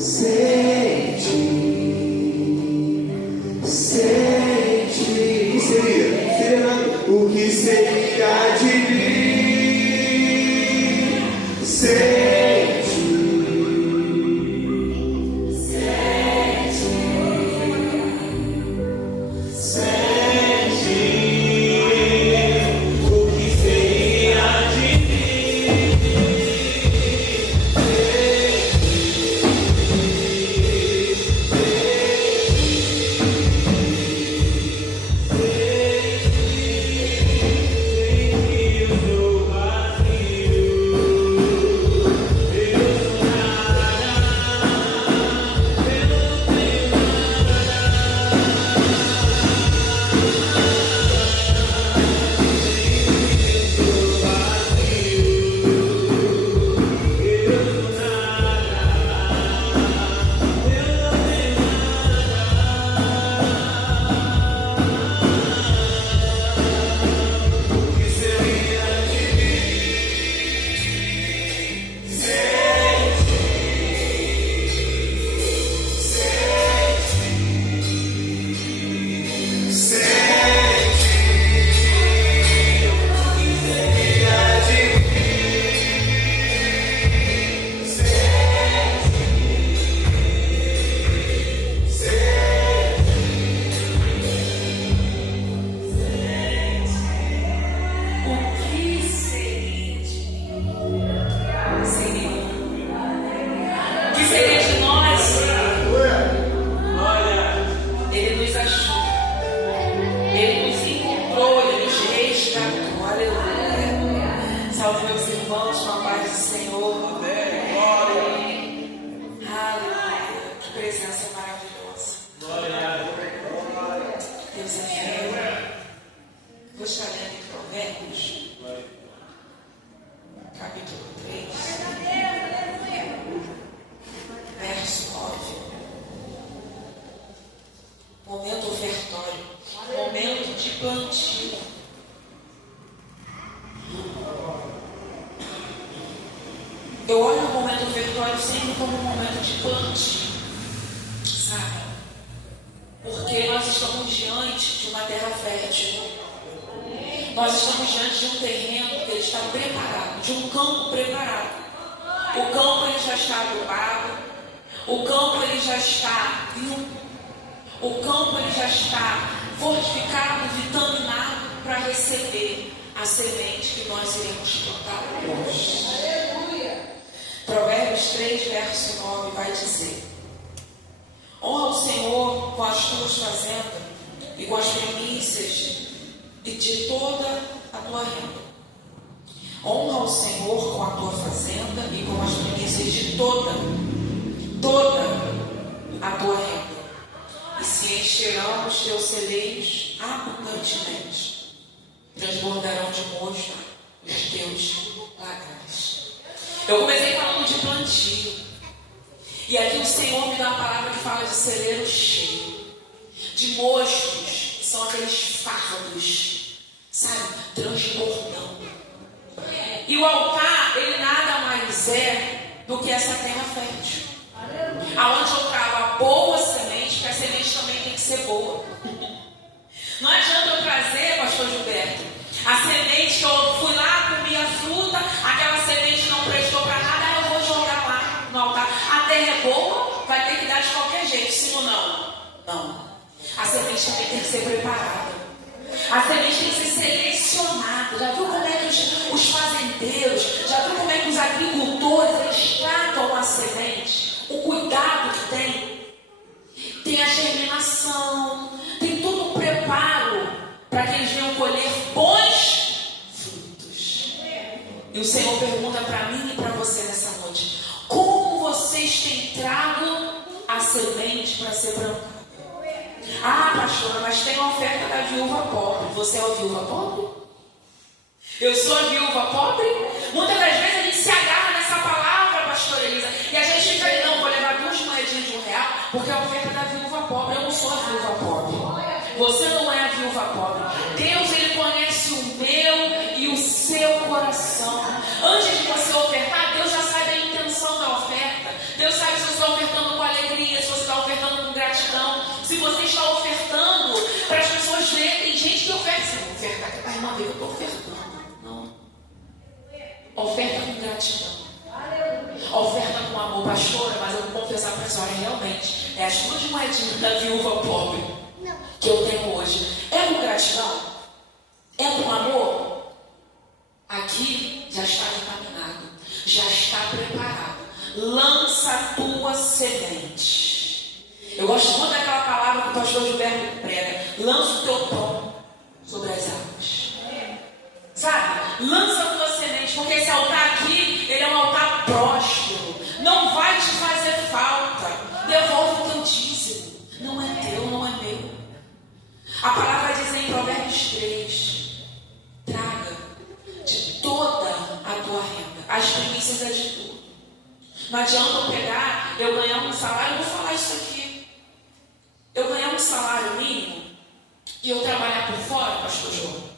Sem ti. é maravilhosa. Glória. Deus é fiel. Vou estar lendo em Provérbios, capítulo 3, verso 9. Momento ofertório, momento de plantio. Eu olho o momento ofertório sempre como um momento de plantio, sabe? Porque nós estamos diante de uma terra fértil. Nós estamos diante de um terreno que ele está preparado, de um campo preparado. O campo ele já está adubado, o campo ele já está limpo, o campo ele já está fortificado, vitaminado para receber a semente que nós iremos plantar hoje. Provérbios 3, verso 9 vai dizer: honra o Senhor com as tuas fazendas e com as primícias de toda a tua renda. Honra o Senhor com a tua fazenda e com as primícias de toda a tua renda. E se encherão os teus celeiros abundantemente, transbordarão de mosto os teus lagares. Eu comecei falando de plantio. E aqui o Senhor me dá uma palavra que fala de celeiro cheio, de mostos, que são aqueles fardos, sabe, transbordando. E o altar, ele nada mais é do que essa terra fértil, aonde eu trago a boa semente, porque a semente também tem que ser boa. Não adianta eu trazer, pastor Gilberto, a semente que eu fui lá, comi a fruta, aquela semente não prestou para nada, eu vou jogar lá no altar. A terra é boa, vai ter que dar de qualquer jeito, sim ou não? Não. A semente também tem que ser preparada. A semente tem que ser selecionada. Já viu como é que os fazendeiros, já viu como é que os agricultores, eles tratam a semente? O cuidado que tem. Tem a germinação, tem todo o preparo para que eles venham colher bons frutos. E o Senhor pergunta para mim e para você nessa noite: como vocês têm trago a semente para ser plantada? Ah, pastora, mas tem a oferta da viúva pobre. Você é a viúva pobre? Eu sou a viúva pobre? Muitas das vezes a gente se agarra nessa palavra, pastora Elisa, e a gente fica ali: não, vou levar 2 moedinhas de R$1, porque é a oferta da viúva pobre. Eu não sou a viúva pobre. Você não é a viúva pobre. Deus, ele conhece o meu e o seu coração. Antes de você ofertar, Deus já sabe a intenção da oferta. Deus sabe se você está ofertando com alegria, se você está ofertando com gratidão, se você está ofertando para as pessoas verem. Tem gente que oferta, você não oferta, que a irmã dele, eu estou ofertando. Não. Oferta com gratidão. Oferta com amor. Pastora, mas eu vou confessar para a senhora, realmente, é as 2 moedinhas da viúva pobre que eu tenho hoje. É com gratidão? É com amor? Aqui já está vitaminado, já está preparado. Lança a tua semente. Eu gosto muito daquela palavra que o pastor Gilberto prega: lança o teu pão sobre as águas. Sabe? Lança a tua semente, porque esse altar aqui, ele é um altar próspero. Não vai te fazer falta. Devolve o teu dízimo. Não é teu, não é meu. A palavra diz em Provérbios 3: traga de toda a tua renda. As primícias é de tudo. Não adianta eu pegar, eu ganhar um salário, eu vou falar isso aqui. Eu ganhar um salário mínimo e eu trabalhar por fora, pastor João.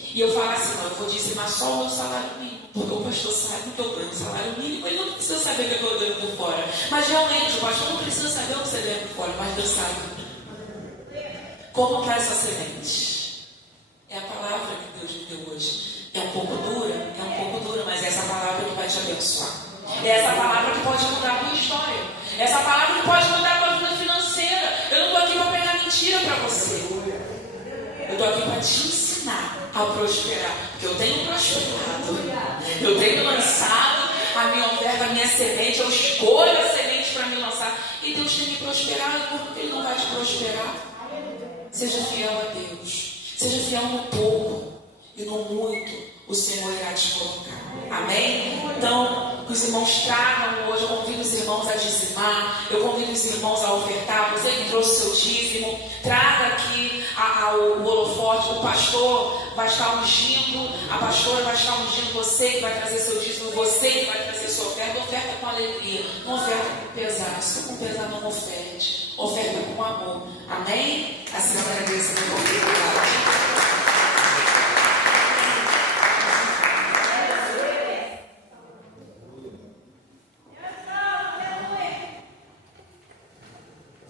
E eu falar assim: não, eu vou dizimar só o meu salário mínimo, porque o pastor sabe que eu ganho salário mínimo, ele não precisa saber o que eu ganho por fora. Mas realmente, o pastor não precisa saber o que você ganha por fora, mas Deus sabe. Como para essa semente? É a palavra que Deus me deu hoje. É um pouco dura, mas é essa palavra que vai te abençoar. É essa palavra que pode mudar a tua história. É essa palavra que pode mudar a tua vida financeira. Eu não estou aqui para pregar mentira para você. Eu estou aqui para te ensinar a prosperar. Porque eu tenho prosperado. Eu tenho lançado a minha oferta, a minha semente. Eu escolho a semente para me lançar. E Deus tem me prosperado. Por que Ele não vai te prosperar? Seja fiel a Deus. Seja fiel no pouco. e no muito o Senhor irá te colocar. Amém? Então, que os irmãos tragam hoje, eu convido os irmãos a dizimar, eu convido os irmãos a ofertar. Você que trouxe seu dízimo, traga aqui o holofote. O pastor vai estar ungindo, a pastora vai estar ungindo você que vai trazer seu dízimo, você que vai trazer sua oferta. Oferta com alegria, não oferta com pesar. Se for com pesar, não oferte, oferta com amor. Amém? Assim eu agradeço a minha oportunidade.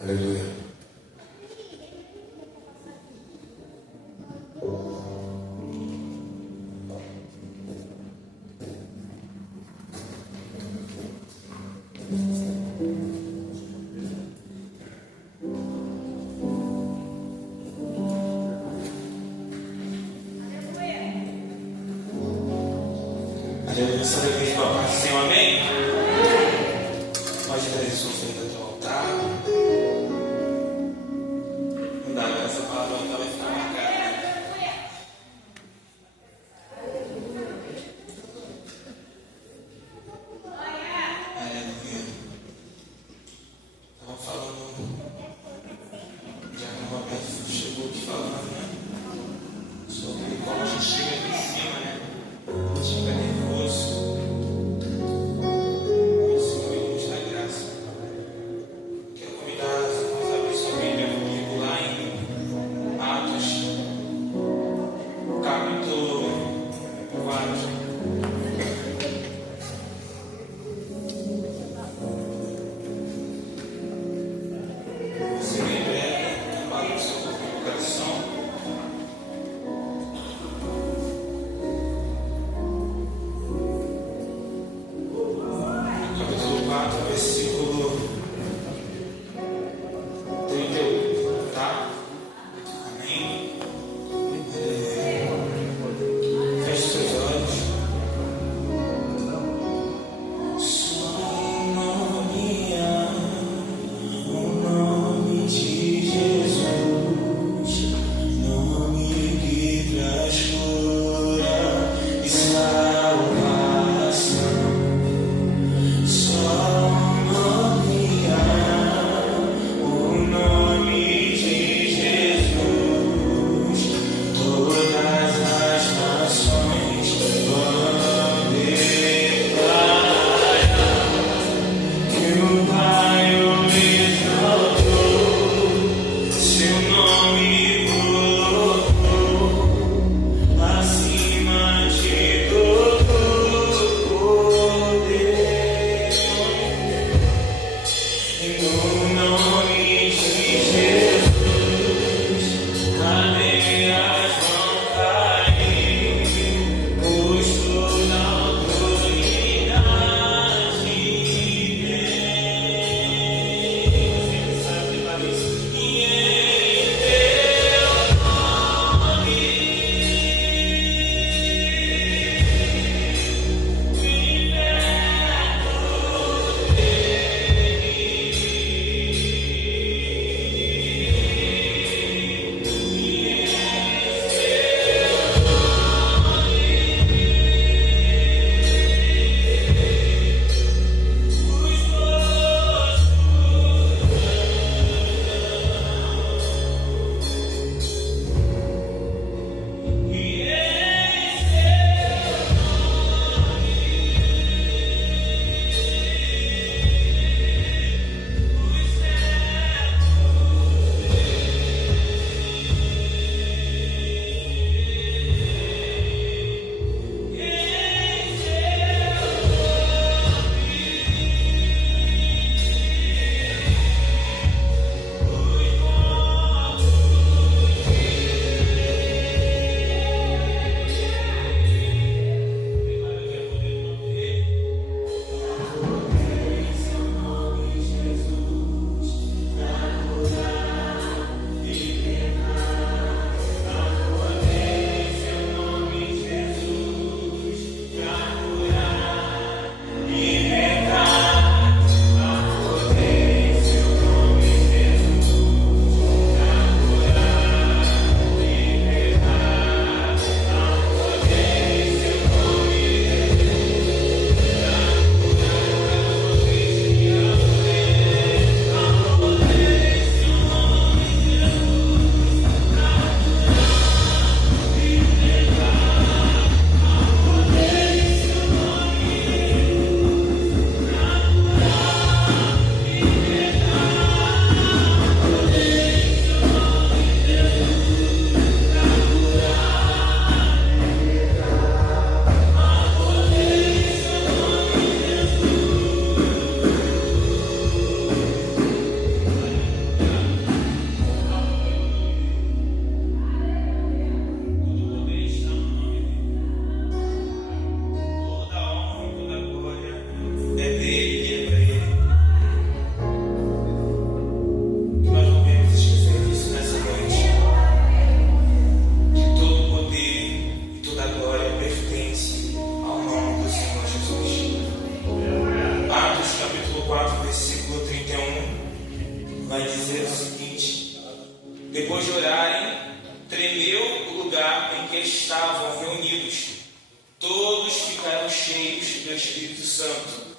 Aleluia. Aleluia. Sobre a mesma paz, Senhor, amém? Pode trazer sua oferta do altar. Essa palavra ainda vai ficar marcada. Aleluia. Estava falando, já que o Roberto chegou aqui falando, né? Sobre como a gente chega aqui em cima, né? A gente fica nervoso. dizer o seguinte: depois de orarem, tremeu o lugar em que estavam reunidos. Todos ficaram cheios do Espírito Santo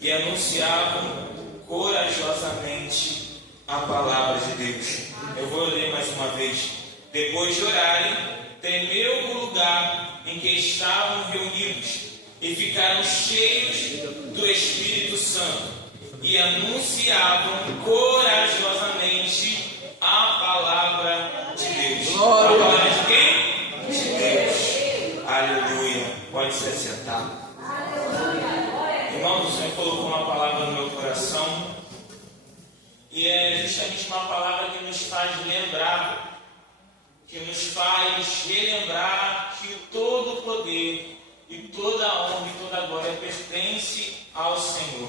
e anunciavam corajosamente a palavra de Deus. Eu vou ler mais uma vez. Depois de orarem, tremeu o lugar em que estavam reunidos e ficaram cheios do Espírito Santo e anunciavam corajosamente a palavra de Deus. Glória. A palavra de quem? De Deus. Aleluia. Pode se assentar. Irmão, o Senhor colocou uma palavra no meu coração e é justamente uma palavra que nos faz lembrar, que nos faz relembrar que todo o poder e toda a honra e toda a glória pertence ao Senhor.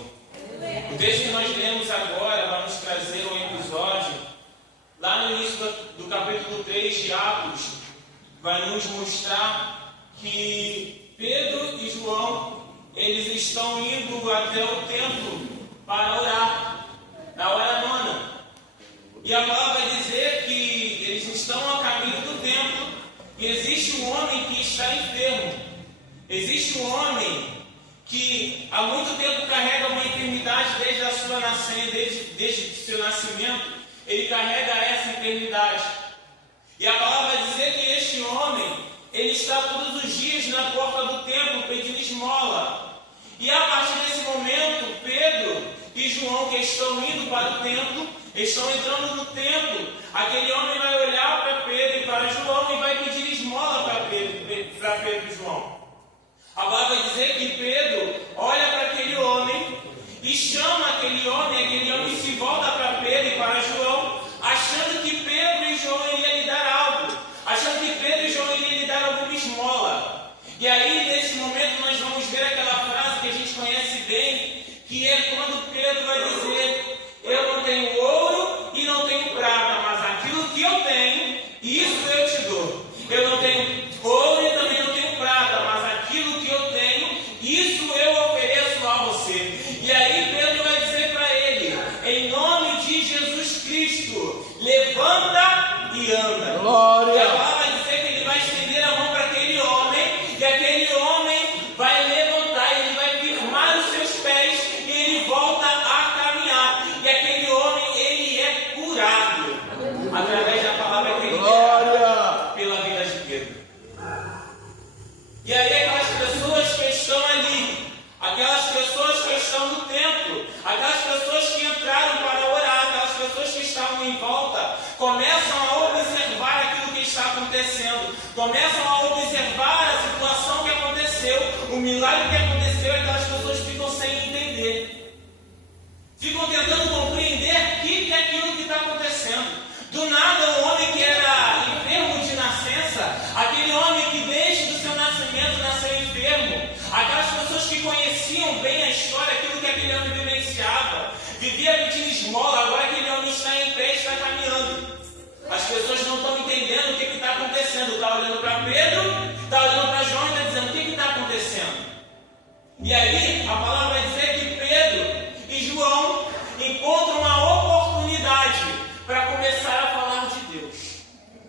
O texto que nós lemos agora vai nos trazer um episódio, lá no início do capítulo 3 de Atos, vai nos mostrar que Pedro e João, eles estão indo até o templo para orar, na hora nona. E a palavra vai dizer que eles estão a caminho do templo e existe um homem que está enfermo. Existe um homem que há muito tempo carrega uma enfermidade desde a sua nascença, desde seu nascimento, ele carrega essa enfermidade. E a palavra vai dizer que este homem, ele está todos os dias na porta do templo pedindo esmola. E a partir desse momento, Pedro e João, que estão indo para o templo, estão entrando no templo. Aquele homem vai olhar para Pedro e para João e vai pedir esmola para Pedro e João. A palavra vai dizer que Pedro olha para aquele homem e chama aquele homem se volta para Pedro e para João, achando que Pedro e João iriam lhe dar algo, achando que Pedro e João iriam lhe dar alguma esmola. E aí, nesse momento, nós vamos ver aquela frase que a gente conhece bem, que é quando Pedro vai dizer: eu não tenho ouro e não tenho prata, mas aquilo que eu tenho, isso eu te dou. Eu não tenho ouro e também não tenho prata, mas aquilo que eu tenho, isso eu ofereço a você. E aí Pedro vai dizer para ele, em nome de Jesus Cristo, levanta e anda. Glória. E a palavra vai dizer que ele vai estender a mão para aquele homem, e aquele homem vai levantar, ele vai firmar os seus pés, e ele volta a caminhar. E aquele homem, ele é curado, através da palavra que ele Glória. pela vida de Pedro. E aí aquelas pessoas que estão ali, aquelas pessoas que estão no templo, aquelas pessoas que entraram para orar, aquelas pessoas que estavam em volta, começam a observar aquilo que está acontecendo, começam a observar a situação que aconteceu, o milagre que aconteceu, e aquelas pessoas ficam sem entender. Ficam tentando compreender o que é aquilo que está acontecendo. Do nada, um homem que era enfermo de nascença, aquele homem que desde o seu nascimento nasceu enfermo, aquelas pessoas que conheciam bem a história, aquilo que aquele homem vivenciava, vivia pedindo esmola, agora aquele homem está em pé e está caminhando. As pessoas não estão entendendo o que está acontecendo. Está olhando para Pedro, está olhando para João e está dizendo: o que está acontecendo? E aí, a palavra vai dizer que Pedro e João encontram a oportunidade para começar a falar de Deus.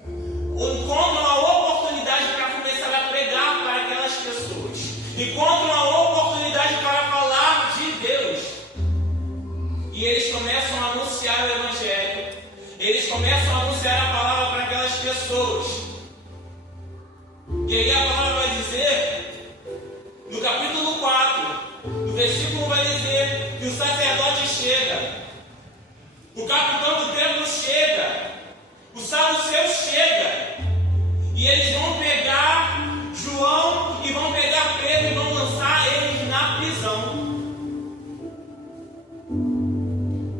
Encontram a oportunidade para começar a pregar para aquelas pessoas. Encontram a oportunidade para falar de Deus. E eles começam a anunciar o Evangelho. Eles começam a anunciar a palavra para aquelas pessoas. E aí a palavra vai dizer, no capítulo 4, no versículo 1 vai dizer que o sacerdote chega, o capitão do templo chega, o saduceu chega, e eles vão pegar João e vão pegar Pedro e vão lançar eles na prisão.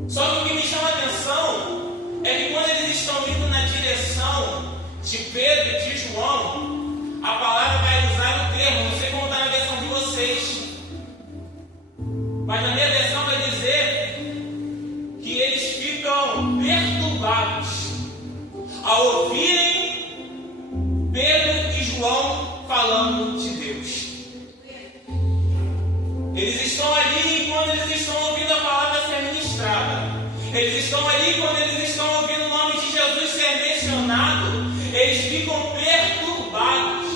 Só que o que me chama a atenção é que quando eles estão indo na direção de Pedro e de João, a palavra vai usar o termo, não sei como está na versão de vocês, mas na minha versão vai dizer que eles ficam perturbados ao ouvirem Pedro e João falando de Deus. Eles estão ali quando eles estão ouvindo a palavra ser ministrada. Eles estão ali quando eles estão eles ficam perturbados.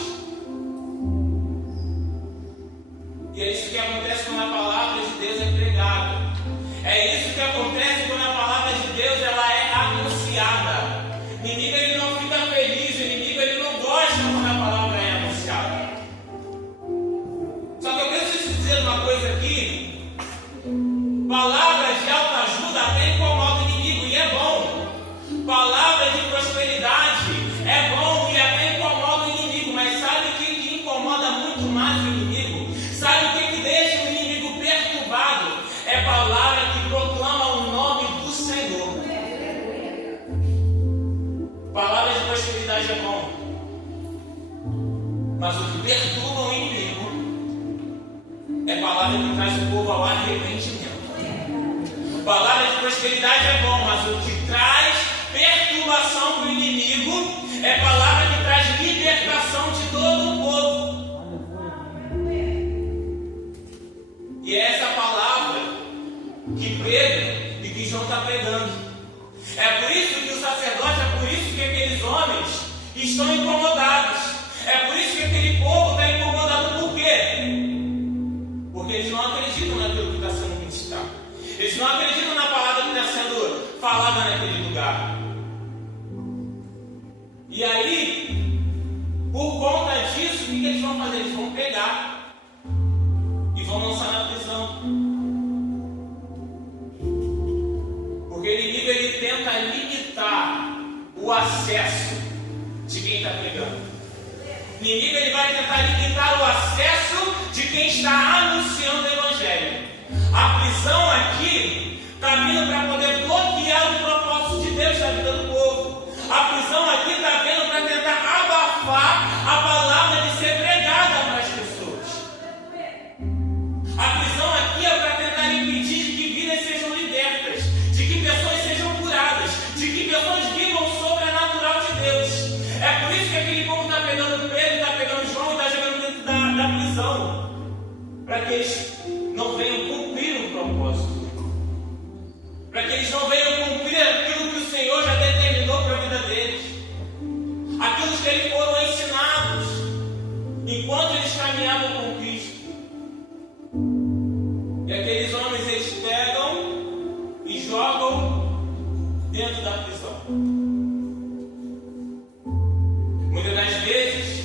E é isso que acontece quando a palavra de Deus é pregada. É isso que acontece quando a palavra de Deus ela é anunciada. O inimigo ele não fica feliz, o inimigo ele não gosta quando a palavra é anunciada. Só que eu preciso dizer uma coisa aqui. Palavras de autoajuda até incomodam o inimigo e é bom. Palavra de prosperidade é bom e até incomoda o inimigo. Mas sabe o que incomoda muito mais o inimigo? Sabe o que deixa o inimigo perturbado? É palavra que proclama o nome do Senhor. Palavra de prosperidade é bom. Mas o que perturba o inimigo é palavra que traz o povo ao arrependimento. Palavra de prosperidade é bom, mas o que traz perturbação para o inimigo é palavra que traz libertação de todo o povo. E é essa palavra que Pedro e que João está pregando. É por isso que o sacerdote, é por isso que aqueles homens estão incomodados. É por isso que aquele povo está incomodado. Por quê? Porque eles não acreditam naquilo que está sendo ministrado. Eles não acreditam na palavra que está sendo falada naquele lugar. E aí, por conta disso, o que eles vão fazer? Eles vão pegar e vão lançar na prisão. Porque o inimigo ele tenta limitar o acesso de quem está pregando. O inimigo ele vai tentar limitar o acesso de quem está anunciando o Evangelho. A prisão aqui está vindo para poder bloquear o propósito de Deus na vida do povo. A prisão aqui está vindo para tentar abafar a palavra de ser pregada para as pessoas. A prisão aqui é para tentar impedir de que vidas sejam libertas, de que pessoas sejam curadas, de que pessoas vivam o sobrenatural de Deus. É por isso que aquele povo está pegando Pedro, está pegando João e está jogando dentro da prisão, para que eles não venham cumprir o propósito, para que eles não venham cumprir aquilo que o Senhor já determinou para a vida deles, aquilo que eles foram ensinados enquanto eles caminhavam com Cristo. E aqueles homens eles pegam e jogam dentro da prisão. Muitas das vezes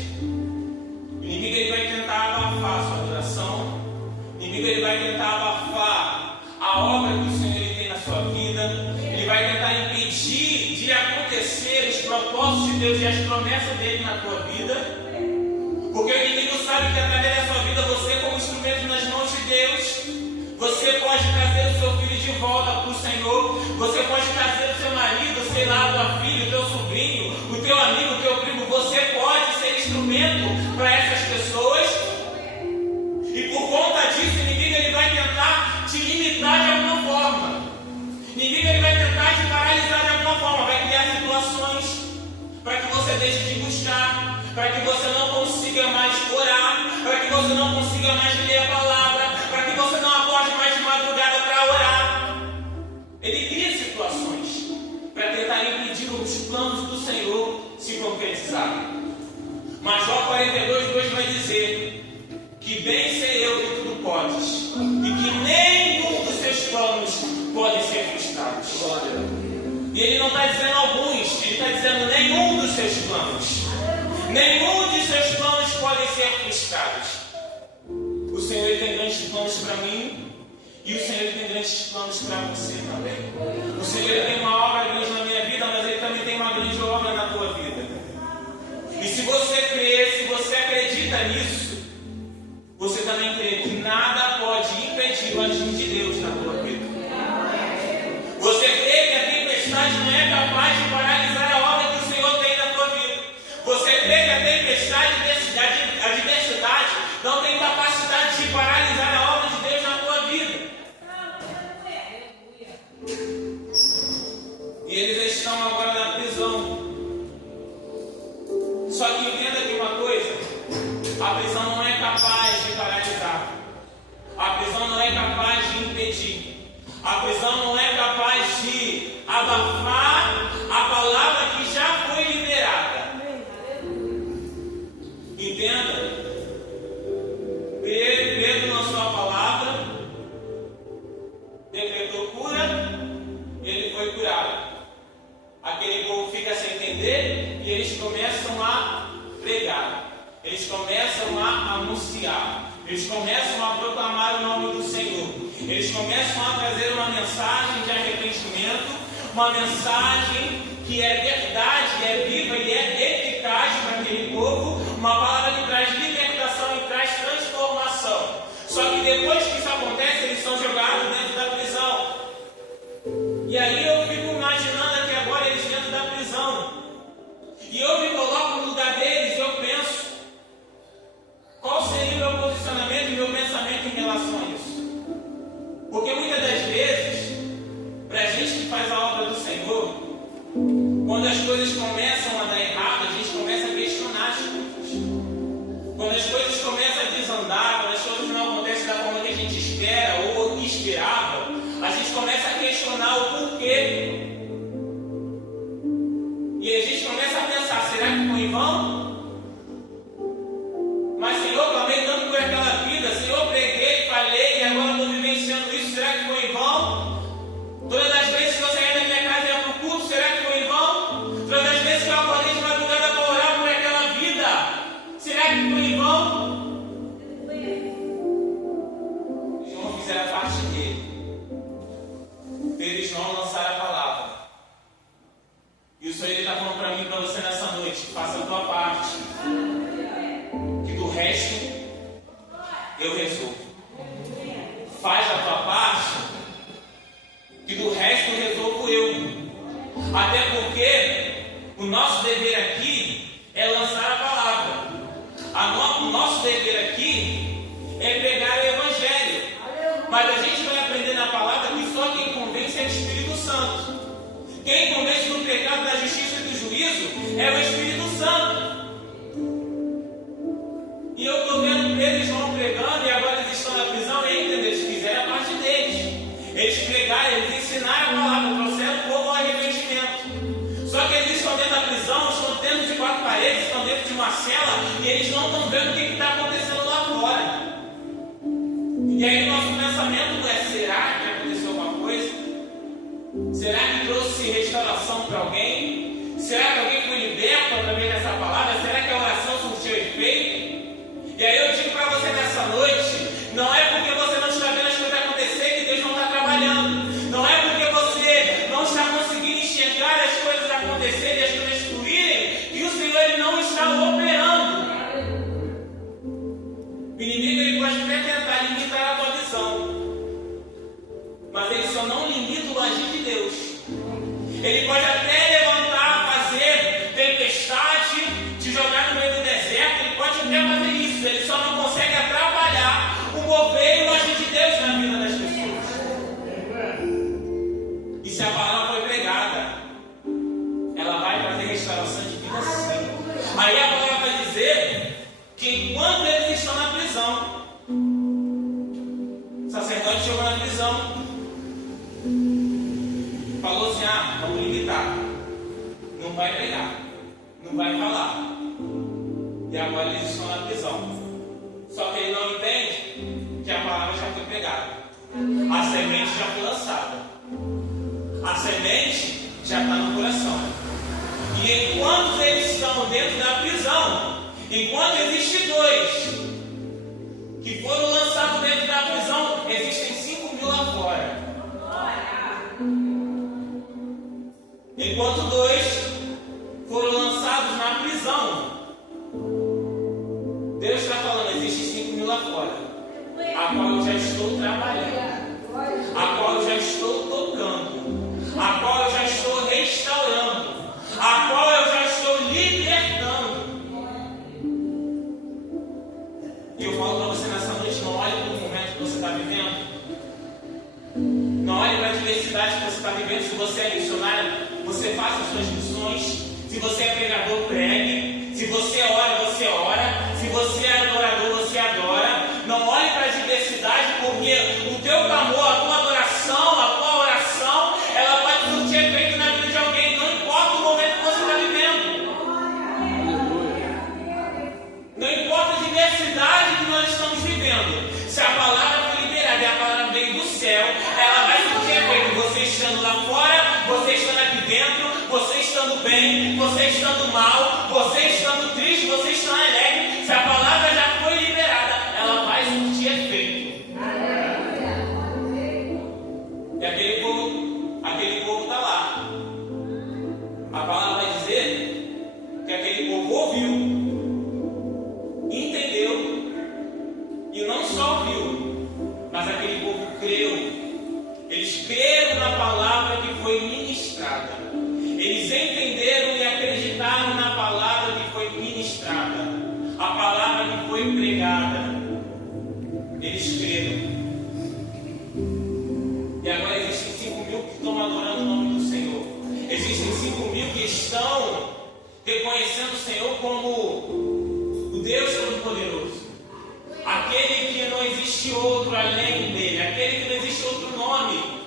o inimigo ele vai tentar abafar a sua adoração. O inimigo ele vai tentar abafar a obra que o Senhor ele tem na sua vida. Ele vai tentar impedir de acontecer os propósitos de Deus e as promessas dele na tua vida. Porque o inimigo sabe que através da sua vida, você como instrumento nas mãos de Deus, você pode trazer o seu filho de volta para o Senhor. Você pode trazer o seu marido, sei lá, a tua filha, o teu sobrinho, o teu amigo, o teu primo. Você pode ser instrumento para essas pessoas. E por conta disso, o inimigo ele vai tentar te limitar de alguma forma. O inimigo ele vai tentar te paralisar de alguma forma. Vai criar situações para que você deixe de buscar, para que você não consiga mais orar, para que você não consiga mais ler a palavra, para que você não acorde mais de madrugada para orar. Ele cria situações para tentar impedir os planos do Senhor se concretizarem. Mas Jó 42:2 vai dizer que bem sei eu que tudo podes, e que nenhum dos seus planos pode ser frustrado. E ele não está dizendo alguns, ele está dizendo nenhum dos seus planos. Nenhum de seus planos podem ser frustrados. O Senhor ele tem grandes planos para mim, e o Senhor ele tem grandes planos para você também. O Senhor ele tem uma obra grande na minha vida, mas ele também tem uma grande obra na tua vida. E se você crê, se você acredita nisso, você também crê que nada pode impedir o agir de Deus na tua vida. Você crê que a tempestade não é capaz de paralisar a obra que o Senhor tem na tua vida. Você crê que a tempestade, a adversidade, não tem capacidade de paralisar a obra de Deus na tua vida. E eles estão agora na prisão. Só que entenda aqui uma coisa: a prisão não é capaz de paralisar, a prisão não é capaz de impedir, a prisão não é capaz de abafar a palavra que já foi liberada. eles começam a pregar, eles começam a anunciar, eles começam a proclamar o nome do Senhor, eles começam a trazer uma mensagem de arrependimento, uma mensagem que é verdade, é viva e é eficaz para aquele povo, uma palavra que traz libertação e traz transformação. Só que depois que isso acontece, eles são jogados dentro da prisão. E aí eu fico imaginando aqui agora eles dentro da prisão. E eu me coloco no lugar deles e eu penso, qual seria o meu posicionamento e o meu pensamento em relação a isso? Porque muitas das vezes, para a gente que faz a obra do Senhor, quando as coisas começam a dar errado, a gente começa a questionar as coisas. Quando as coisas começam a desandar, quando as coisas não acontecem da forma que a gente espera ou esperava, a gente começa a questionar o porquê. E a gente começa a pensar, será que foi em vão? Mas Senhor, clamei tanto por aquela vida, Senhor, preguei, falei e agora estou vivenciando isso, será que foi em vão? Todas as vezes que eu saí da minha casa e ia para o culto, será que foi em vão? Todas as vezes que eu acordei de madrugada para orar por aquela vida, será que foi em vão? Eles não fizeram a parte dele. Eles não lançaram a palavra. E o Senhor está falando para mim e para você nessa noite, faça a tua parte. Que do resto eu resolvo. Faz a tua parte, que do resto resolvo eu. Até porque o nosso dever aqui é lançar a palavra. O nosso dever aqui é pregar o Evangelho. Mas a gente vai aprender na palavra que só quem convence é o Espírito Santo. Quem convence do pecado, da justiça e do juízo é o Espírito Santo. E eu estou vendo eles vão pregando e agora eles estão na prisão e entendeu? Eles fizeram a parte deles. Eles pregaram, eles ensinaram a palavra, trouxeram o povo ao arrependimento. Só que eles estão dentro da prisão, estão dentro de 4 paredes, estão dentro de uma cela e eles não estão vendo o que está acontecendo lá fora. E aí o nosso pensamento é, será que aconteceu alguma coisa? Será que trouxe restauração para alguém? Será que alguém foi liberto através dessa palavra? Será que a oração surtiu efeito? E aí eu digo para você nessa noite, não é porque você não está vendo as coisas acontecer que Deus não está trabalhando. Não é porque você não está conseguindo enxergar as coisas acontecerem e as coisas fluírem que o Senhor ele não está operando. O inimigo ele pode até tentar limitar a tua visão, mas ele só não limita o agir de Deus. Ele pode até levantar, fazer tempestade, te jogar no meio do deserto, ele pode até fazer isso, ele só não consegue atrapalhar o mover e o agir de Deus na vida das pessoas. E se a palavra foi pregada, ela vai trazer restauração de vida sim. Aí a palavra vai dizer que enquanto eles estão na prisão, o sacerdote chegou na prisão, falou assim, vamos limitar, não vai pregar, não vai falar. E agora eles estão na prisão. Só que ele não entende que a palavra já foi pregada, a semente já foi lançada, a semente já está no coração. E enquanto eles estão dentro da prisão, enquanto existem 2 que foram lançados dentro da prisão, existem 5.000 lá fora. Enquanto 2 foram lançados na prisão, Deus está falando, existem 5.000 lá fora, a qual eu já estou trabalhando, a qual eu já estou tocando, a qual eu já estou restaurando, a qual eu já estou libertando. E eu falo para você nessa noite, não olhe para o momento que você está vivendo, não olhe para a diversidade que você está vivendo. Se você é missionário, você faça as suas missões. Se você é pregador, pregue. Se você ora, você ora. Se você é adorador, você adora. Não olhe para a diversidade, porque o teu clamor, a tua adoração, a tua oração, ela pode surtir efeito na vida de alguém, não importa o momento que você está vivendo. Não importa a diversidade que nós estamos vivendo. Se a palavra foi liberada e a palavra veio do céu, ela vai surtir efeito. Você estando lá fora, você estando aqui dentro, você estando bem, você estando mal, você estando triste, você estando alegre, se a palavra já foi liberada, ela vai surtir efeito. E aquele povo está lá. A palavra vai dizer que aquele povo ouviu, entendeu, e não só ouviu, mas aquele povo creu. Eles creram na palavra que foi ministrada. Eles entenderam e acreditaram na palavra que foi ministrada. A palavra que foi pregada. Eles creram. E agora existem 5.000 que estão adorando o nome do Senhor. Existem 5.000 que estão reconhecendo o Senhor como o Deus Todo-Poderoso. Aquele que não existe outro além dele. Aquele que não existe outro nome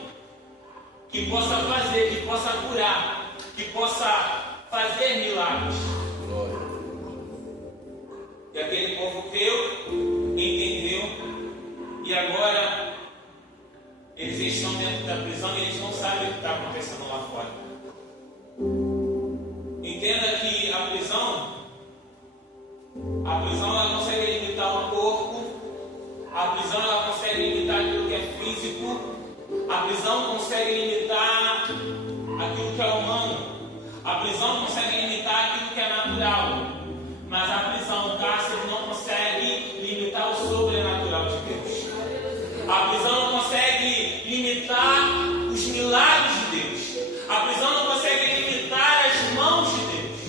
que possa fazer, que possa curar, que possa fazer milagres. E aquele povo creu, entendeu, e agora eles estão dentro da prisão e eles não sabem o que está acontecendo lá fora. Entenda que a prisão ela consegue limitar o corpo, a prisão ela consegue limitar aquilo que é físico, a prisão consegue limitar aquilo que é humano, a prisão consegue limitar aquilo que é natural, mas a prisão, o cárcere, não consegue limitar o sobrenatural de Deus. A prisão não consegue limitar os milagres de Deus. A prisão não consegue limitar as mãos de Deus.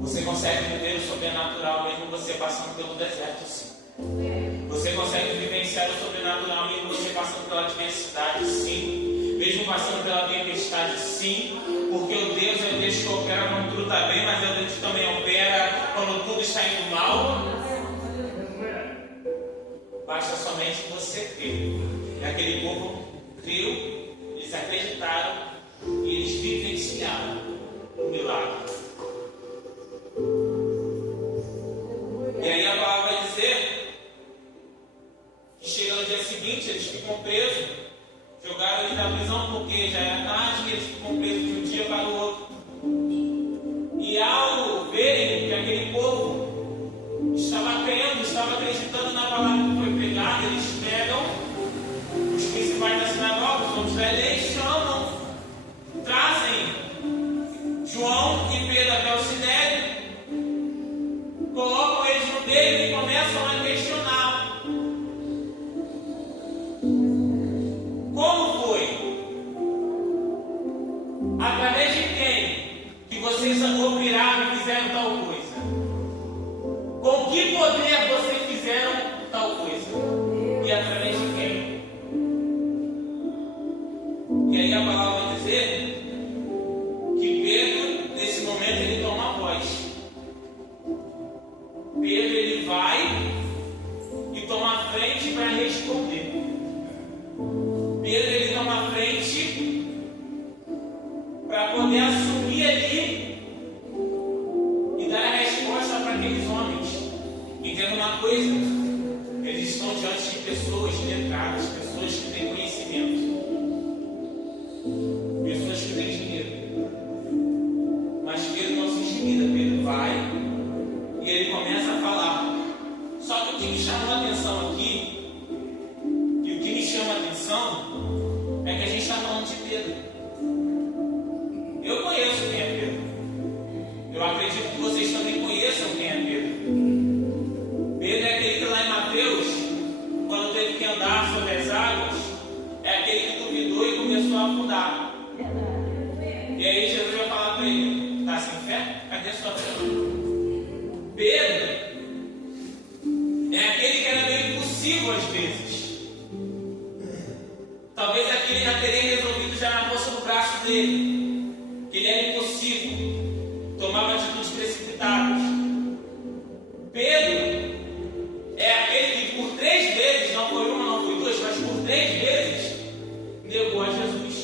Você consegue viver o sobrenatural mesmo você passando pelo deserto, sim. Você consegue vivenciar o sobrenatural mesmo você passando pela adversidade, sim. Mesmo passando pela tempestade, sim. Porque o Deus é o Deus que opera quando tudo está bem, mas é o Deus que também opera quando tudo está indo mal. Basta somente você crer. E aquele povo creu, eles acreditaram e eles vivenciaram o milagre. E aí a palavra vai dizer que chega no dia seguinte, eles ficam presos, jogaram eles na prisão porque já era tarde, eles ficam presos de um dia para o outro. E ao verem que aquele povo estava crendo, estava acreditando na palavra que foi pregada, eles pegam os principais da sinagoga, os homens da lei, chamam, trazem João e Pedro até o sinédrio, colocam eles no meio e começam a questionar. Como foi? Através de quem que vocês operaram e fizeram tal coisa? Com que poder vocês fizeram tal coisa? E através de quem? E aí a palavra vai dizer que Pedro, nesse momento, ele toma a voz. Pedro, ele vai e toma a frente para responder. Pedro, ele toma a frente para poder assumir ali e dar a resposta para aqueles homens. Entenda uma coisa, eles estão diante de pessoas letradas, pessoas que têm conhecimento, pessoas que têm dinheiro. Mas Pedro não se intimida, Pedro vai e ele começa a falar. Só que o que me chamou a atenção aqui, e o que me chama a atenção, é que a gente está falando de Pedro. Eu conheço quem é Pedro. Eu acredito que vocês também conheçam quem é Pedro. Pedro é aquele que lá em Mateus, quando teve que andar sobre as águas, é aquele que duvidou e começou a afundar. E aí Jesus vai falar para ele: está sem fé? Cadê a sua fé? Pedro é aquele que era meio impossível às vezes. Talvez aquele já teria resolvido já na força do braço dele, que ele era impossível, tomava atitudes precipitadas. Pedro é aquele que por 3 vezes, não foi uma, não foi 2, mas por 3 vezes negou a Jesus.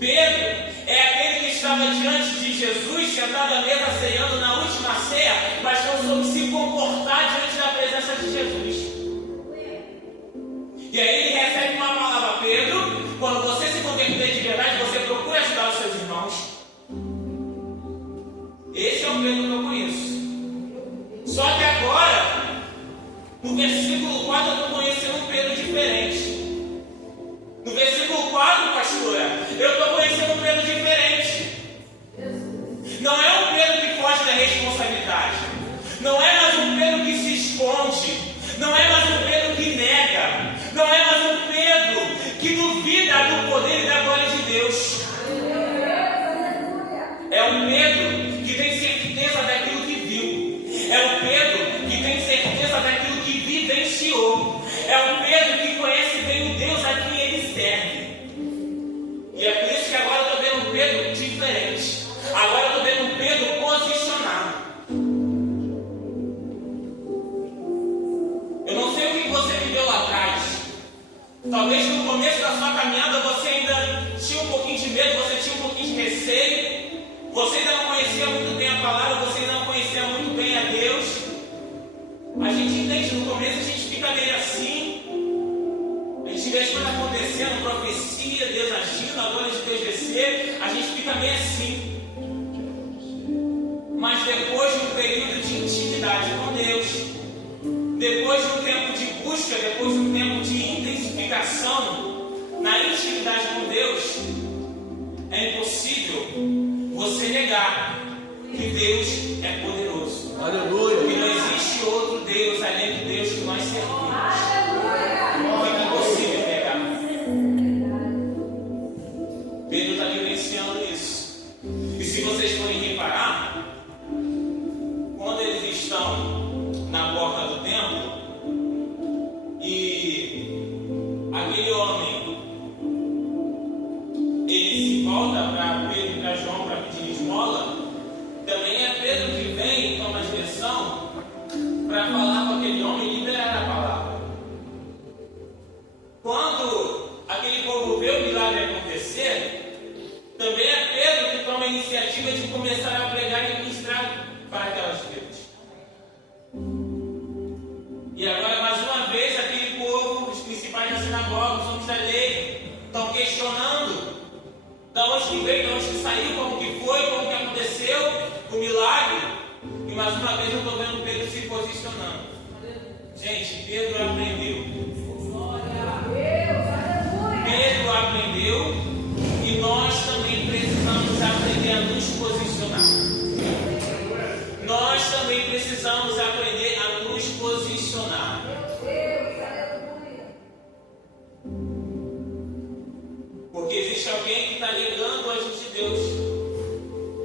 Pedro é aquele que estava diante de Jesus, sentado à mesa ceando na última ceia, mas não soube se comportar diante da presença de Jesus. E aí ele recebe uma palavra: Pedro, No versículo 4 eu estou conhecendo um Pedro diferente. No versículo 4, pastora, eu estou conhecendo um Pedro diferente. Não é um Pedro que foge da responsabilidade. Não é mais um Pedro que se esconde. Não é mais um Pedro que nega. Não é mais um Pedro que duvida do poder e da glória de Deus. É um Pedro que tem certeza daquilo que viu. É um Pedro que tem certeza daquilo que vivenciou. É um Pedro que conhece bem o Deus a quem ele serve. E é por isso que agora eu estou vendo um Pedro diferente. Agora eu estou vendo um Pedro posicionado. Eu não sei o que você viveu lá atrás. Talvez no começo da sua caminhada você ainda tinha um pouquinho de medo, você tinha um pouquinho de receio. Você ainda não conhecia muito bem a palavra, você ainda não conhecia muito bem a Deus. A gente entende, no começo a gente fica meio assim. A gente vê as coisas acontecendo, profecia, Deus agindo, a glória de Deus descer. A gente fica meio assim. Mas depois de um período de intimidade com Deus, depois de um tempo de busca, depois de um tempo de intensificação na intimidade com Deus, é impossível você negar que Deus é poderoso. Aleluia. Que não existe outro Deus além do Deus que nós servimos. É impossível negar. Pedro está vivenciando isso. E se vocês forem reparar, quando eles estão na porta do templo e aquele homem ele se volta para Pedro e para João para pedir esmola, também é Pedro que vem e toma a direção para falar com aquele homem e liberar a palavra. Quando aquele povo vê o milagre acontecer, também é Pedro que toma a iniciativa de começar a pregar e ministrar para aquelas vidas. E agora, mais uma vez, aquele povo, os principais da sinagoga, os homens da lei, estão questionando da onde que veio, da onde que saiu, como que foi, como que aconteceu o milagre. E mais uma vez eu estou vendo Pedro se posicionando. Gente, Pedro aprendeu. Pedro aprendeu e nós também precisamos aprender a nos posicionar. Nós também precisamos aprender a nos posicionar. Porque existe alguém que está negando o agir de Deus.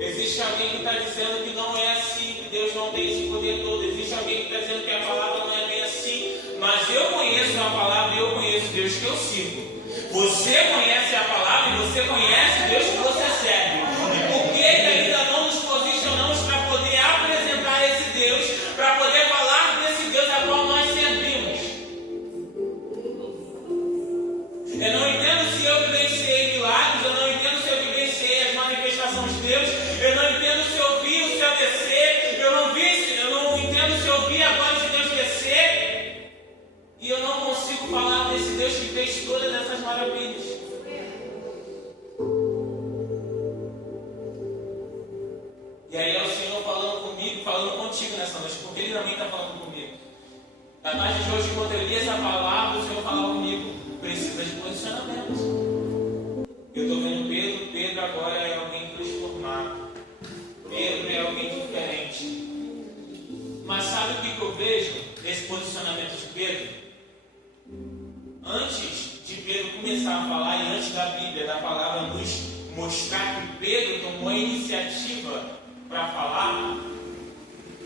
Existe alguém que está dizendo que não é assim, que Deus não tem esse poder todo. Existe alguém que está dizendo que a palavra não é bem assim. Mas eu conheço a palavra e eu conheço Deus que eu sirvo. Você conhece a palavra e você conhece Deus que você serve. E por que ainda não nos posicionamos para poder apresentar esse Deus, para poder falar desse Deus a qual nós servimos? Eu não entendo se eu vivenciei milagres, eu não entendo se eu vivenciei as manifestações de Deus, eu não entendo se eu vi o céu descer, eu não entendo se eu vi a glória de Deus descer, e eu não consigo falar desse Deus que fez todas essas maravilhas. E aí é o Senhor falando comigo, falando contigo nessa noite, porque Ele também está falando comigo. Na tarde de hoje, quando eu li essa palavra, o Senhor falava comigo, precisa de posicionamento. Eu estou vendo Pedro agora é alguém transformado. Pedro é alguém diferente. Mas sabe o que eu vejo nesse posicionamento de Pedro? Antes de Pedro começar a falar e antes da Bíblia, da palavra nos mostrar que Pedro tomou a iniciativa para falar,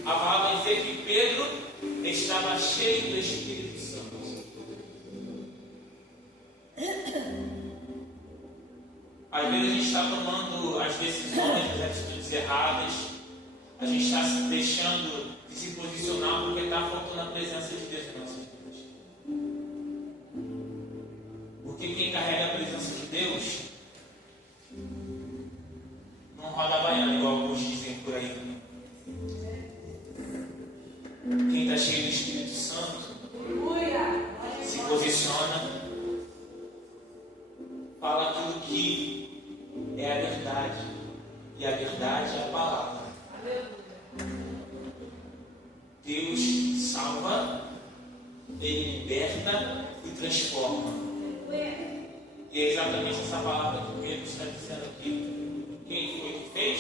a palavra dizer que Pedro estava cheio do Espírito Santo. Às vezes a gente está tomando as decisões, as atitudes erradas, a gente está se deixando de se posicionar porque está faltando a presença de Deus em nossas vidas. Porque quem carrega a presença de Deus não roda a baiana, igual alguns dizem por aí. Quem está cheio do Espírito Santo se posiciona, fala aquilo que é a verdade, e a verdade é a palavra. Deus salva Ele liberta e transforma. E é exatamente essa palavra que Pedro está dizendo aqui. Quem foi que fez?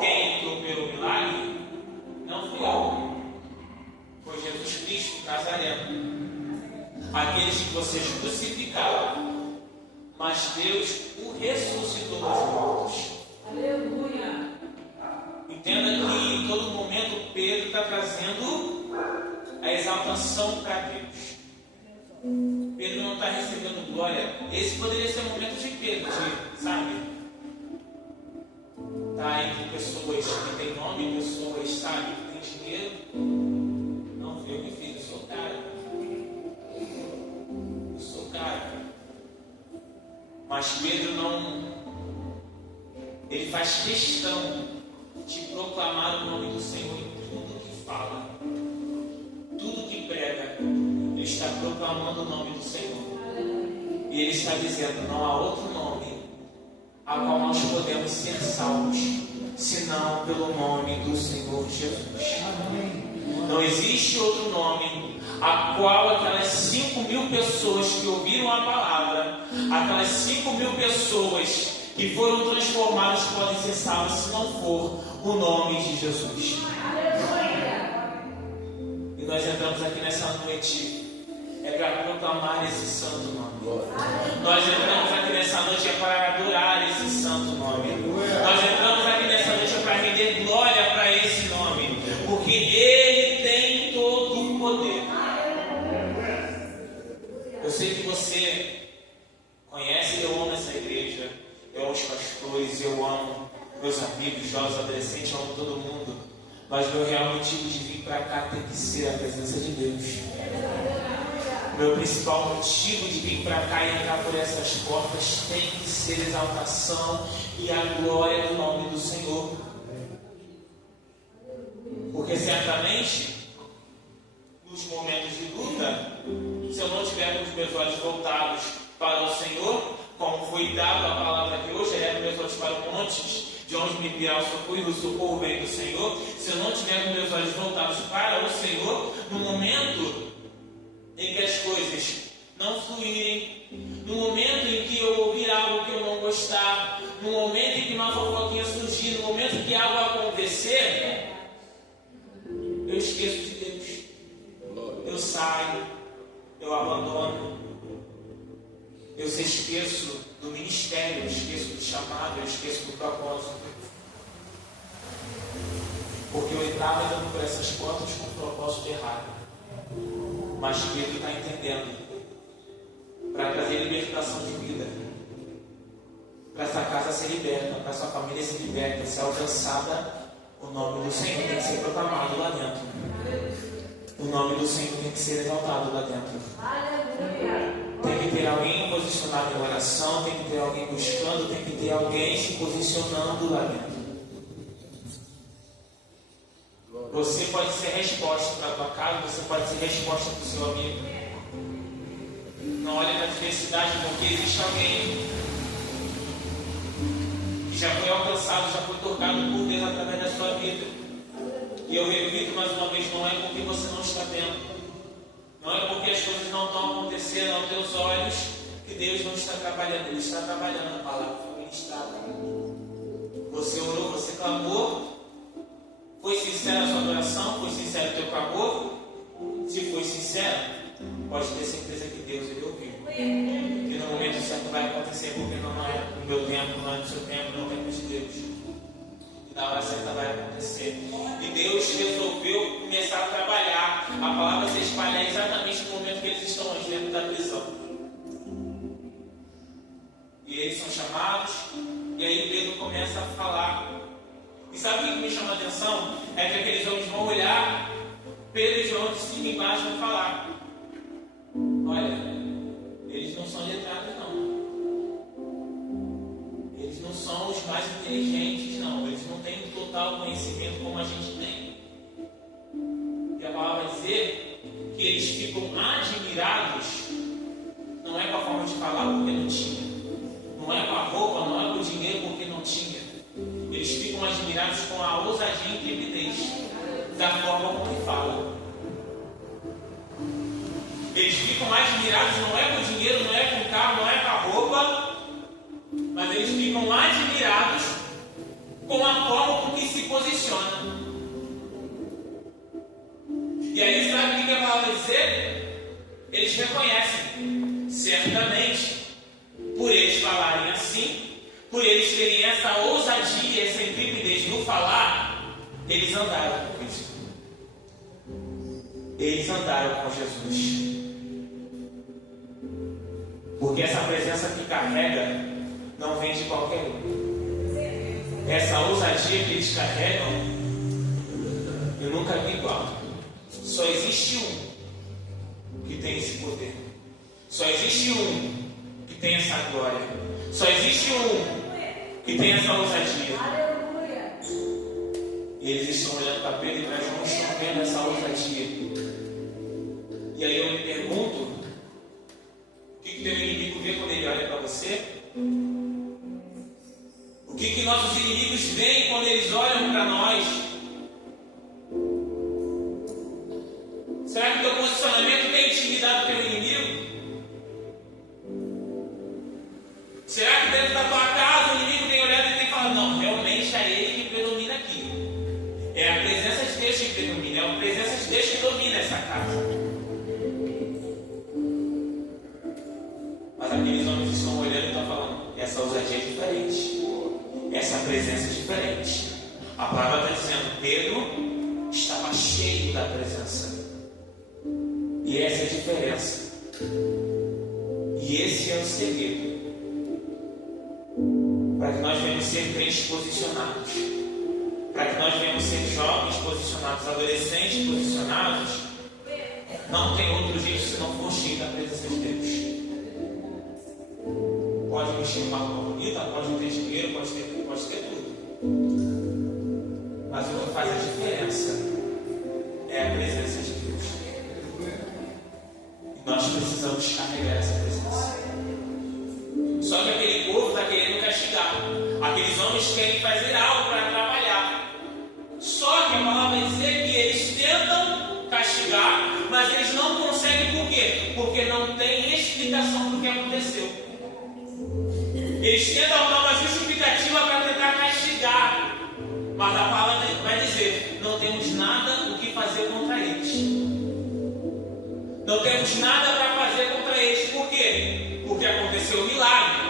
Quem que operou o milagre? Não fui eu. Foi Jesus Cristo Nazareno. Aqueles que vocês crucificaram, mas Deus o ressuscitou dos mortos. Aleluia! Entenda que em todo momento Pedro está trazendo a exaltação para Deus. Pedro não está recebendo glória. Esse poderia ser o momento de Pedro, sabe? Está entre pessoas que têm nome, pessoas, sabe, que têm dinheiro. Não foi eu que fiz, eu sou o cara. Eu sou o cara. Mas Pedro não. Ele faz questão de proclamar o nome do Senhor em tudo que fala, tudo que prega. Ele está proclamando o nome do Senhor. E ele está dizendo: não há outro nome a qual nós podemos ser salvos, senão pelo nome do Senhor Jesus. Não existe outro nome a qual aquelas 5.000 pessoas que ouviram a palavra, aquelas 5.000 pessoas que foram transformadas podem ser salvas se não for o nome de Jesus. E nós entramos aqui nessa noite para proclamar esse santo nome. Nós entramos aqui nessa noite para adorar esse santo nome. Nós entramos aqui nessa noite para render glória para esse nome, porque Ele tem todo o poder. Eu sei que você conhece, eu amo essa igreja, eu amo os pastores, eu amo meus amigos, jovens, adolescentes, eu amo todo mundo. Mas meu real motivo de vir para cá tem que ser a presença de Deus. Meu principal motivo de vir para cá e entrar por essas portas tem que ser a exaltação e a glória do nome do Senhor. Porque certamente, nos momentos de luta, se eu não tiver com os meus olhos voltados para o Senhor, como foi dado a palavra aqui hoje, é meus olhos para os montes, de onde me virá o socorro, e o socorro vem do Senhor. Se eu não tiver com meus olhos voltados para o Senhor, no momento em que as coisas não fluírem, no momento em que eu ouvir algo que eu não gostar, no momento em que uma fofoquinha surgir, no momento em que algo acontecer, eu esqueço de Deus. Eu saio, eu abandono, eu se esqueço do ministério, eu esqueço do chamado, eu esqueço do propósito. Porque eu estava entrando por essas portas com um propósito errado. Mas Pedro está entendendo, para trazer libertação de vida, para essa casa ser liberta, para essa família ser liberta, ser alcançada, o nome do Senhor tem que ser proclamado lá dentro. O nome do Senhor tem que ser exaltado lá dentro. Tem que ter alguém posicionado em oração, tem que ter alguém buscando, tem que ter alguém se posicionando lá dentro. Você pode ser resposta para a tua casa, você pode ser resposta para o seu amigo. Não olhe para a diversidade, porque existe alguém que já foi alcançado, já foi tocado por Deus através da sua vida. E eu repito mais uma vez, não é porque você não está vendo, não é porque as coisas não estão acontecendo aos teus olhos que Deus não está trabalhando. Ele está trabalhando, a palavra foi ministrada. Você orou, você clamou. Foi sincera a sua oração? Foi sincero o teu clamor? Se foi sincero, pode ter certeza que Deus ele ouviu. E no momento certo vai acontecer, porque não é no meu tempo, não é no seu tempo, não é no tempo de Deus. E na hora certa vai acontecer. E Deus resolveu começar a trabalhar. A palavra se espalhar exatamente no momento que eles estão hoje dentro da prisão. E eles são chamados, e aí Pedro começa a falar. E sabe o que me chama a atenção? É que aqueles homens vão olhar, Pedro e João de cima e embaixo vão falar: olha, eles não são letrados não. Eles não são os mais inteligentes não. Eles não têm o total conhecimento como a gente tem. E a palavra vai dizer que eles ficam admirados, não é com a forma de falar porque não tinha, não é com a roupa, não é com o dinheiro porque não tinha. Eles ficam admirados com a ousadia e intrepidez da forma como ele fala. ficam admirados, não é com dinheiro, não é com carro, não é com a roupa, mas eles ficam admirados com a forma com que se posiciona. E aí, sabe o que a palavra vai dizer? Eles reconhecem, certamente, por eles falarem assim, por eles terem essa ousadia, essa intrepidez no falar, eles andaram com Cristo. Eles andaram com Jesus. Porque essa presença que carrega não vem de qualquer um. Essa ousadia que eles carregam, eu nunca vi igual. Só existe um que tem esse poder. Só existe um que tem essa glória. Só existe um que tem essa ousadia. E eles estão olhando para Pedro e para João, estão vendo essa ousadia. E aí eu me pergunto, o que teu inimigo vê quando ele olha para você? O que nossos inimigos veem quando eles olham para nós? Será que teu posicionamento tem intimidado pelo inimigo? Será que dentro da tua casa o inimigo tem olhado e tem falado, não, realmente é ele que predomina aqui. É a presença de Deus que predomina, é a presença de Deus que domina essa casa. Mas aqueles homens estão olhando e estão falando, essa ousadia é diferente. Essa presença é diferente. A palavra está dizendo, Pedro estava cheio da presença. E essa é a diferença. E esse é o segredo. Para que nós venhamos ser crentes posicionados. Para que nós venhamos ser jovens posicionados, adolescentes posicionados. Não tem outro jeito se não for cheio da presença de Deus. Pode vestir uma roupa bonita, pode ter dinheiro, pode ter tudo. Mas o que faz a diferença é a presença de Deus. E nós precisamos carregar essa presença. Só que aquele povo está querendo castigar. Aqueles homens querem fazer algo para atrapalhar. Só que a palavra vai dizer que eles tentam castigar, mas eles não conseguem. Por quê? Porque não tem explicação do que aconteceu. Eles tentam dar uma justificativa para tentar castigar, mas a palavra vai dizer, não temos nada o que fazer contra eles. Não temos nada para fazer contra eles. Por quê? Porque aconteceu um milagre.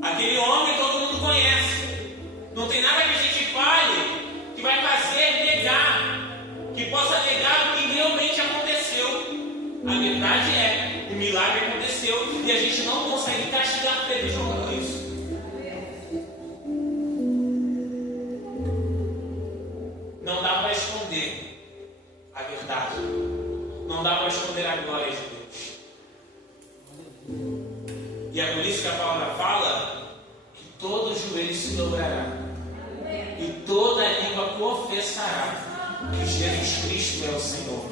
Aquele homem todo mundo conhece. Não tem nada que a gente fale que vai fazer negar, que possa negar o que realmente aconteceu. A verdade é, o milagre aconteceu e a gente não consegue castigar Pedro jogando isso. Não dá para esconder a verdade. Não dá para esconder a glória de Deus. E é por isso que a palavra fala que todo joelho se dobrará e toda língua confessará que Jesus Cristo é o Senhor.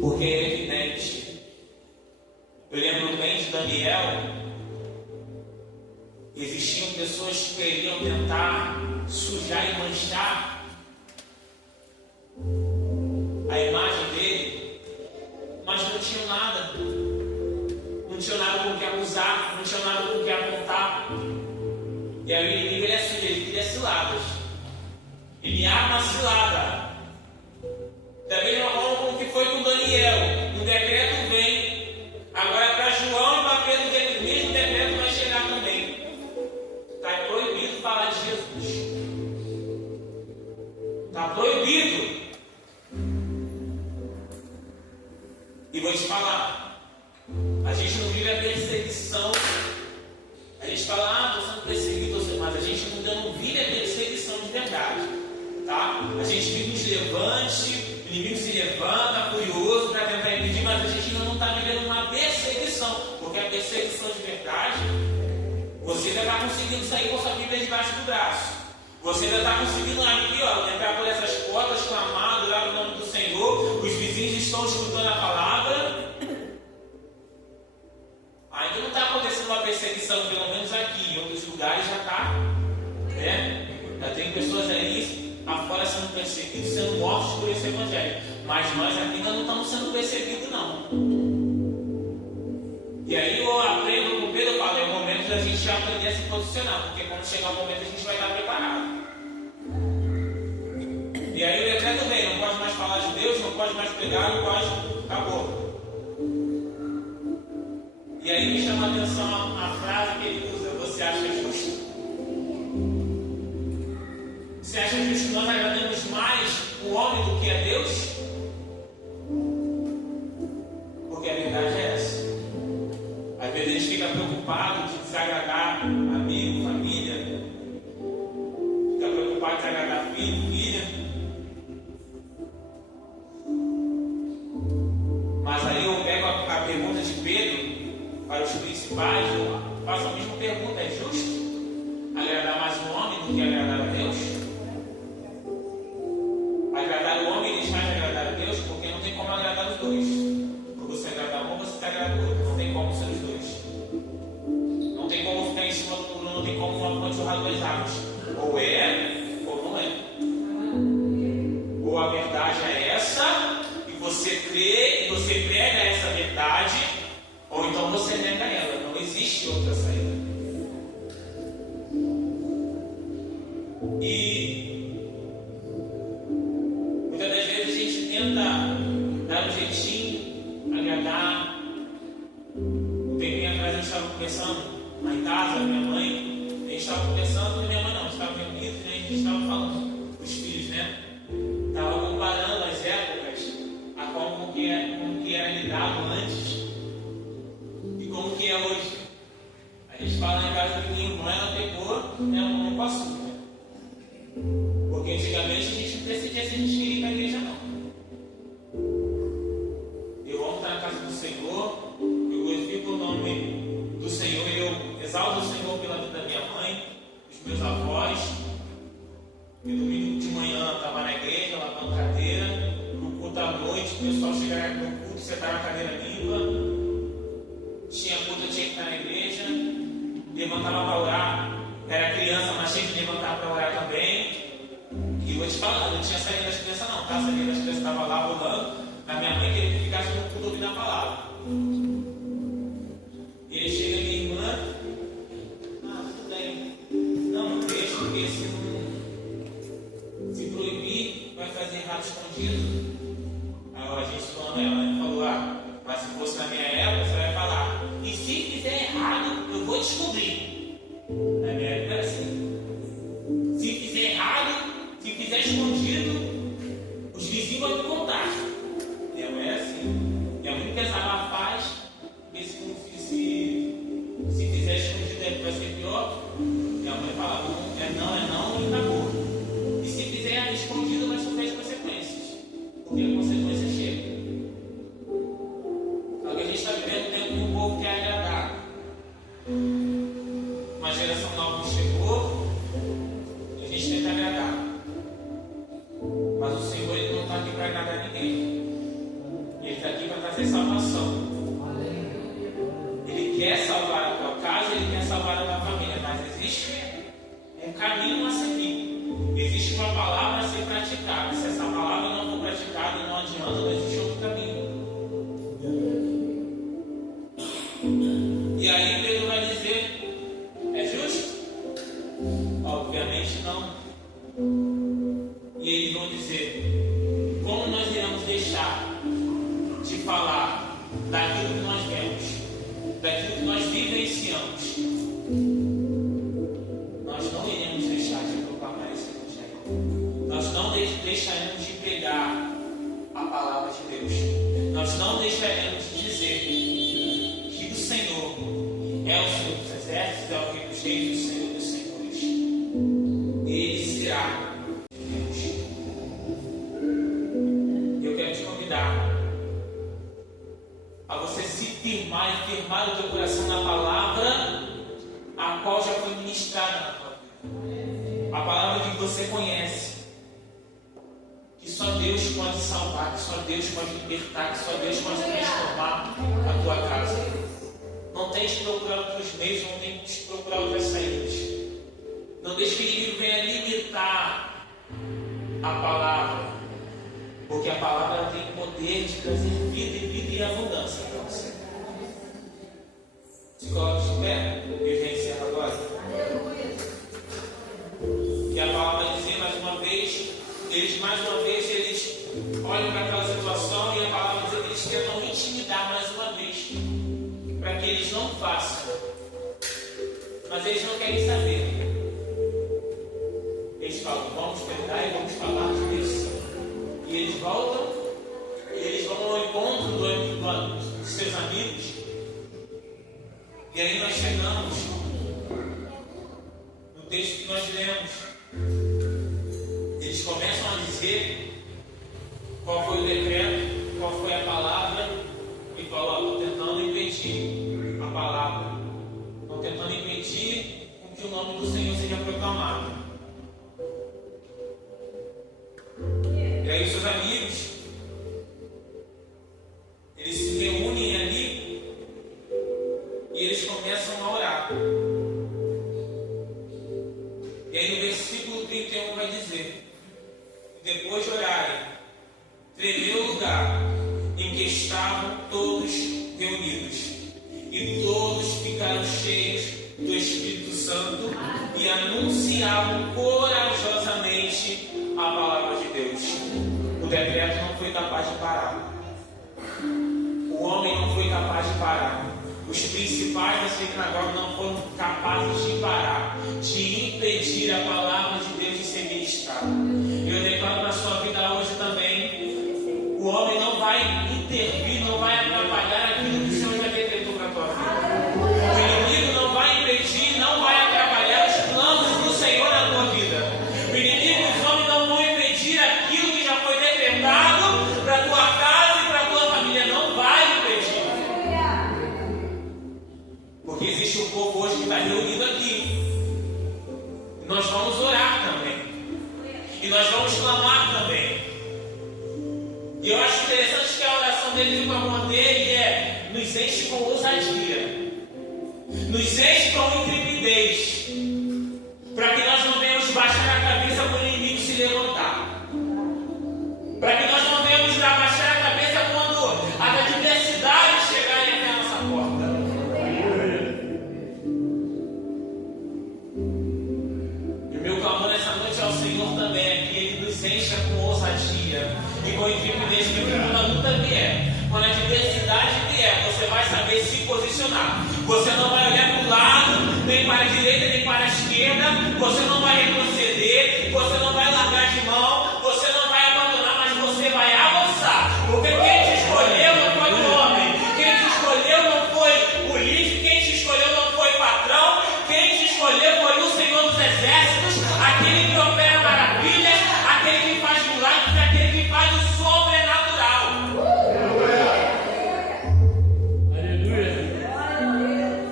Porque é evidente. Eu lembro bem de Daniel. Existiam pessoas que queriam tentar sujar e manchar a imagem dele, mas não tinham nada. Não tinham nada com o que acusar, não tinham nada com o que apontar. E aí o inimigo, ele é assim, ele cria ciladas. Ele arma a cilada. Da mesma forma como que foi com Daniel. Um decreto vem. Agora para João e para Pedro, o mesmo decreto vai chegar também. Está proibido falar de Jesus. Está proibido. E vou te falar. A gente não vive a perseguição. A gente fala, estou sendo perseguido, mas a gente não vive a perseguição de verdade. Tá? A gente vive os levantes, o inimigo se levanta, furioso, para tentar impedir, mas a gente ainda não está vivendo uma perseguição. Porque a perseguição de verdade, você ainda está conseguindo sair com a sua Bíblia debaixo do braço. Você ainda está conseguindo aqui, ó, entrar por essas portas, clamar, adorar o nome do Senhor. Os vizinhos estão escutando a palavra. Ainda não está acontecendo uma perseguição, pelo menos aqui. Em outros lugares já está. Né? Já tem pessoas aí afora sendo perseguidos, sendo mortos por esse evangelho. Mas nós aqui é se posicionar, porque quando chegar o momento a gente vai estar preparado. E aí o decreto vem, não pode mais falar de Deus, não pode mais pregar, não pode, acabou. E aí me chama a atenção a frase que ele usa: você acha justo? Você acha justo que nós agradamos mais o homem do que a Deus? Porque a verdade é essa. Às vezes a gente fica preocupado de desagradar amigo, família, fica preocupado de desagradar filho, filha. Mas aí eu pego a pergunta de Pedro para os principais, eu faço a mesma pergunta: é justo agradar mais o homem do que agradar a Deus? Agradar o homem e deixar de agradar a Deus, porque não tem como agradar os dois. Por você agradar um, você agrada o outro. Não tem como ser os dois. Não tem como ficar em cima do muro, não tem como uma ponte honrar duas águas. Ou é, ou não é. Ou a verdade é essa, e você crê, e você prega essa verdade, ou então você nega ela. Não existe outra saída. E muitas das vezes a gente tenta dar um jeitinho, agradar. Um tempinho atrás a gente estava conversando lá em casa, minha mãe, a gente estava conversando, minha mãe não, a gente estava reunidos, né, a gente estava falando com os filhos, né? Estava comparando as épocas a como que era lidado antes e como que é hoje. A gente fala na casa do menino, mãe, ela pegou, ela não passou, né? Porque antigamente a gente não decidia se a gente queria ir para a igreja, não. Eu amo estar na casa do Senhor, eu glorifico o nome do Senhor, eu exalto o Senhor pela vida da minha mãe, dos meus avós. E domingo de manhã estava na igreja, lavando cadeira, no culto à noite, o pessoal chegava no culto, sentava na cadeira limpa, tinha culto, eu tinha que estar na igreja, levantava para orar, era criança, mas tinha que levantar para orar também. E eu vou te falar, não tinha saído das crianças não, tá? A saída das crianças estava lá rolando, a minha mãe queria que ficasse no culto ouvindo a palavra. E aí chega minha irmã, tudo bem, não deixa, porque se proibir, vai fazer errado escondido. Aí a gente falando ela, né? Falou, mas se fosse na minha época, você vai falar, e se fizer errado, eu vou descobrir. Na minha época era assim. Se fizer errado, se fizer escondido, os vizinhos vão me contar. Minha mãe é assim. Minha mãe pensava, ela faz, porque se fizer escondido vai ser pior. Minha mãe falava, é não e acabou. E se fizer escondido, vai sofrer as consequências. Porque a consequência chega. Só que a gente está vivendo tempo que o povo quer agradar. Uma geração nova que chegou, e a gente tenta agradar. Mas o Senhor, Ele não está aqui para agradar ninguém. Ele está aqui para trazer salvação. Ele quer salvar a tua casa, Ele quer salvar a tua família. Mas existe um caminho a seguir. Existe uma palavra a ser praticada. Se essa palavra não for praticada, não adianta, não existe outro caminho. E aí Pedro vai dizer, é justo? Obviamente não. E eles vão dizer, como nós iremos deixar de falar daquilo que nós vemos, daquilo que nós vivenciamos? Nós não iremos deixar de proclamar esse evangelho. Nós não deixaremos de pregar a palavra de Deus. Nós não deixaremos de dizer que o Senhor é o Senhor dos exércitos, é o Rei dos reis, o Senhor dos senhores. Ele será Deus. Eu quero te convidar a você se firmar e firmar o teu coração na palavra a qual já foi ministrada na tua vida. A palavra que você conhece. Que só Deus pode salvar, que só Deus pode libertar, que só Deus pode transformar a tua casa. Não tente procurar outros meios, não tente procurar outras saídas. Não deixe que o inimigo venha limitar a palavra, porque a palavra tem poder de trazer vida e vida e abundância para você. Se coloque de pé, eu já encerro agora. eles não façam. Mas eles não querem saber. Eles falam, vamos pegar e vamos falar de Deus. E eles voltam, e eles vão ao encontro dos seus amigos. E aí nós chegamos no texto que nós lemos. Eles começam a dizer qual foi o decreto, qual foi a palavra, e falam, estão tentando impedir a palavra, estão tentando impedir que o nome do Senhor seja proclamado. E aí os seus amigos, eles se reúnem ali e eles começam a orar. E aí no versículo 31 vai dizer: depois de orarem, tremeu o lugar em que estavam todos reunidos, e todos ficaram cheios do Espírito Santo e anunciavam corajosamente a palavra de Deus. O decreto não foi capaz de parar. O homem não foi capaz de parar. Os principais da sinagoga não foram capazes de parar, de impedir a palavra de Deus de ser ministrada. Eu declaro na sua vida hoje também: o homem não vai intervir, não vai atrapalhar aquilo que o Senhor já decretou para a tua vida. O inimigo não vai impedir, não vai atrapalhar os planos do Senhor na tua vida. O inimigo, os homens não vão impedir aquilo que já foi decretado para a tua casa e para a tua família. Não vai impedir. Porque existe um povo hoje que está reunido aqui. E nós vamos orar também. E nós vamos clamar também. E eu acho interessante que a oração dele, o amor dele é: nos enche com ousadia, nos enche com intrepidez, para que nós não venhamos baixar a cabeça quando o inimigo se levantar, para que nós não venhamos baixar a cabeça quando as adversidades chegarem até a nossa porta. E o meu clamor nessa noite ao Senhor também é que Ele nos encha com ousadia e com intrepidez, que quando a luta vier, quando a adversidade vier, você vai saber se posicionar. Você não vai olhar para o lado, nem para a direita, nem para a esquerda. Você não vai retroceder, você não vai largar de mão, você não vai abandonar, mas você vai avançar. Porque quem te escolheu não foi o homem, quem te escolheu não foi político, quem te escolheu não foi patrão, quem te escolheu foi o Senhor dos Exércitos, aquele que opera maravilhas, aquele que faz milagres, aquele que faz o sobrenatural.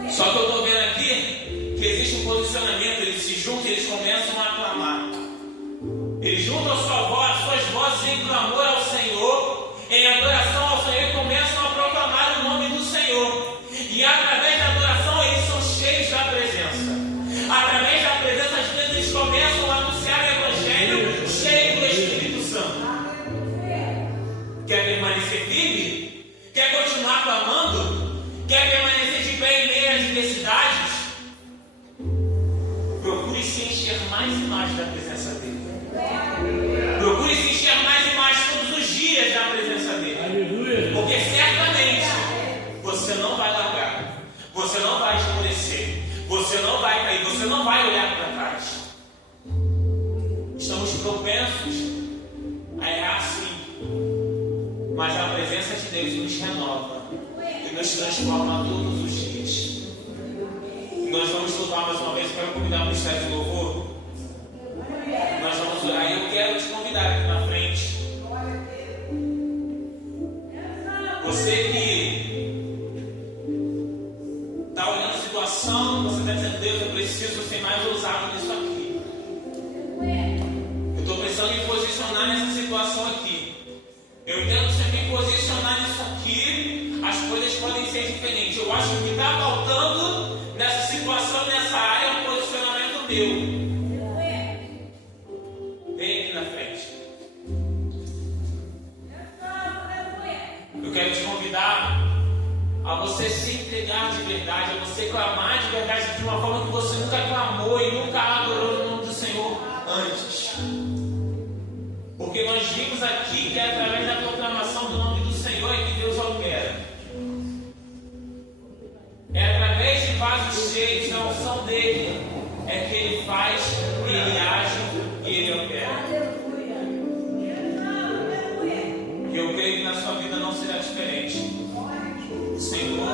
Só que eu estou vendo aqui que existe um posicionamento. Eles se juntam e eles começam a clamar. Eles juntam suas vozes em clamor ao Senhor, em adoração ao Senhor, e começam a proclamar o nome do Senhor. E através da adoração eles são cheios da presença. Através da presença, às vezes eles começam a anunciar o Evangelho cheio do Espírito Santo. Quer permanecer firme? Quer continuar clamando? Quer permanecer de pé em meio às adversidades? Procure se encher mais e mais da presença dele. Procure se encher mais e mais todos os dias da presença dele. Porque certamente você não vai largar, você não vai esmorecer, você não vai cair, você não vai olhar para trás. Estamos propensos a errar sim, mas a presença de Deus nos renova e nos transforma todos os dias. E nós vamos louvar mais uma vez. Quero convidar o Ministério de Louvor. Nós vamos orar e eu quero te convidar aqui na frente. Você que está olhando a situação, você está dizendo: Deus, eu preciso ser mais ousado nisso aqui. Eu estou precisando me posicionar nessa situação aqui. Eu entendo que se eu me posicionar nisso aqui, as coisas podem ser diferentes. Eu acho que o que está faltando nessa situação, nessa área, é um posicionamento meu. Vem aqui na frente. Eu quero te convidar a você se entregar de verdade, a você clamar de verdade de uma forma que você nunca clamou e nunca adorou no nome do Senhor antes. Porque nós vimos aqui que é através da proclamação do nome do Senhor é que Deus opera. crentes, a unção dele é que ele faz, ele age e ele opera. E eu creio que na sua vida não será diferente. O Senhor,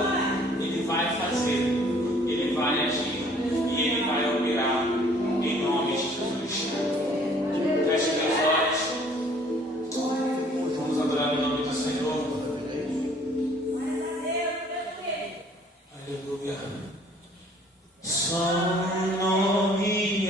ele vai fazer, ele vai agir e ele vai operar em nome de Jesus. Feche meus olhos. Vamos adorar o nome do Senhor. Aleluia. Só um nome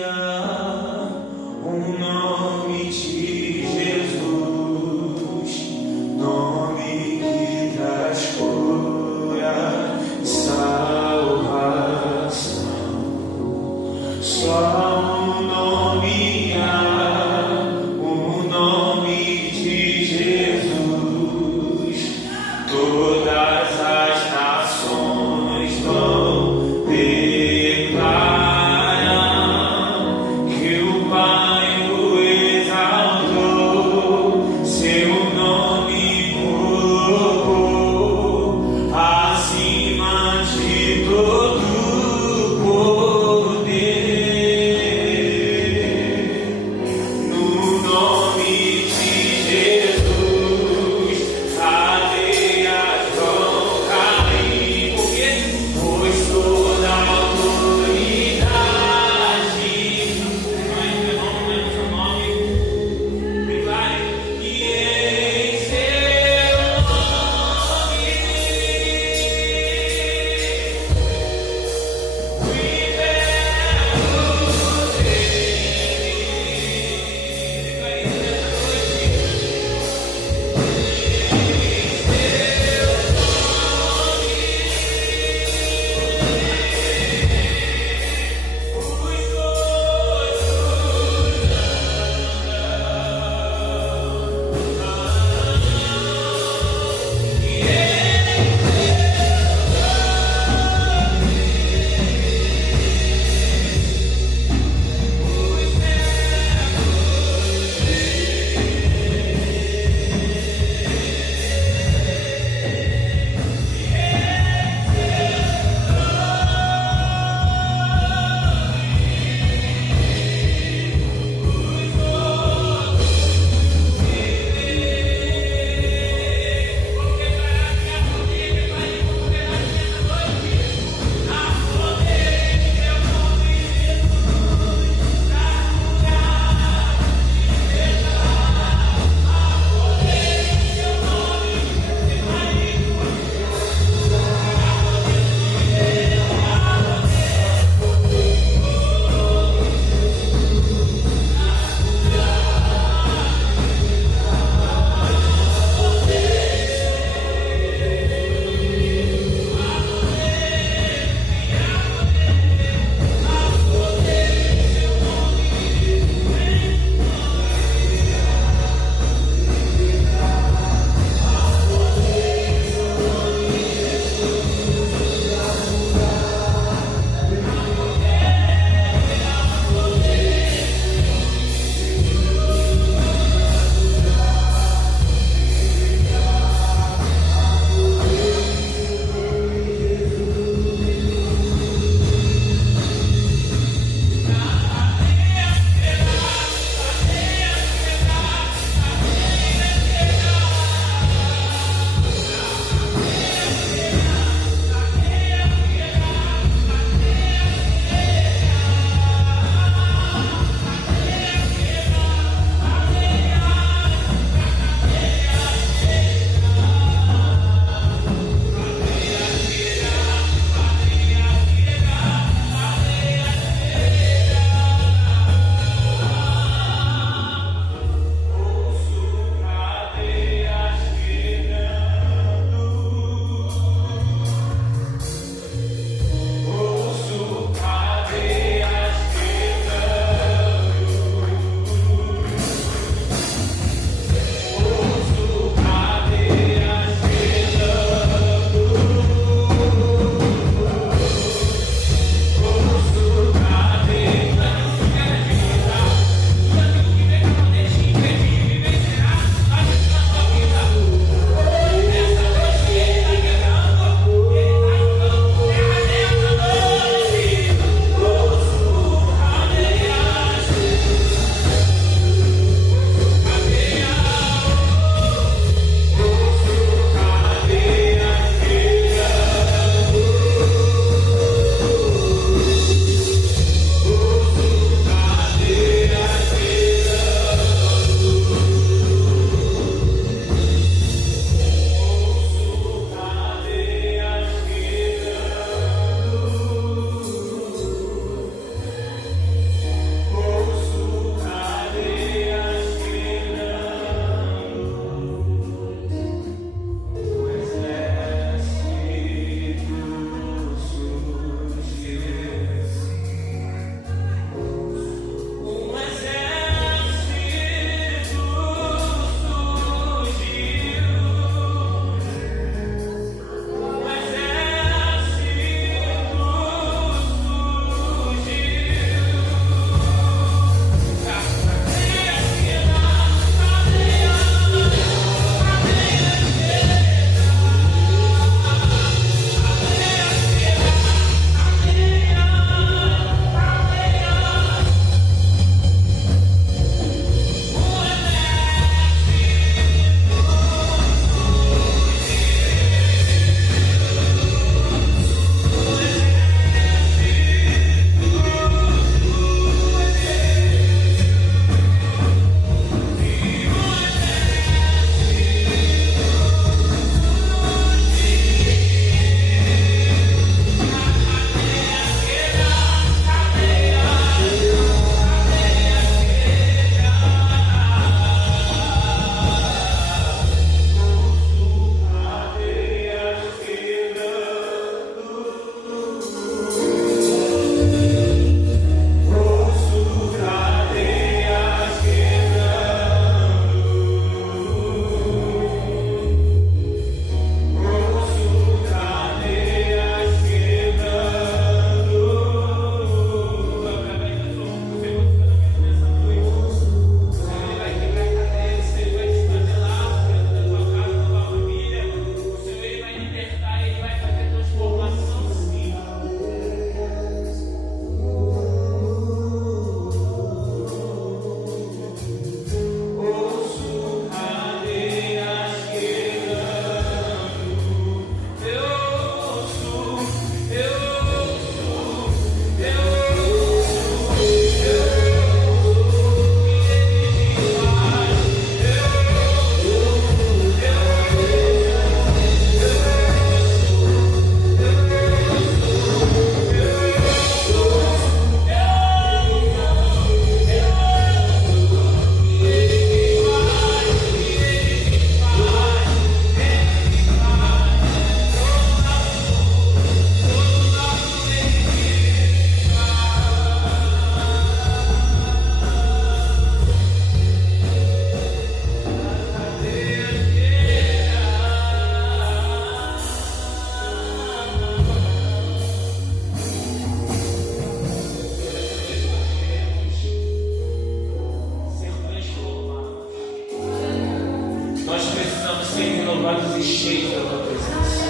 sermos cheios da tua presença,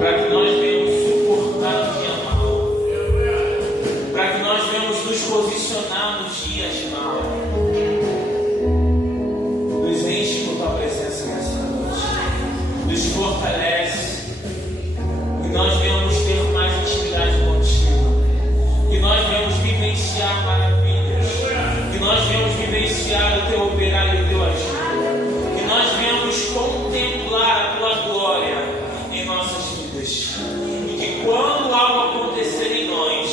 para que nós venhamos suportar o dia mal, para que nós venhamos nos posicionar nos dias mal. Nos enche com tua presença nessa noite, nos fortalece, que nós venhamos ter mais intimidade contigo, que nós venhamos vivenciar maravilhas, que nós venhamos vivenciar o teu operar e o teu agir, que nós venhamos contemplar a tua glória em nossas vidas, e que quando algo acontecer em nós,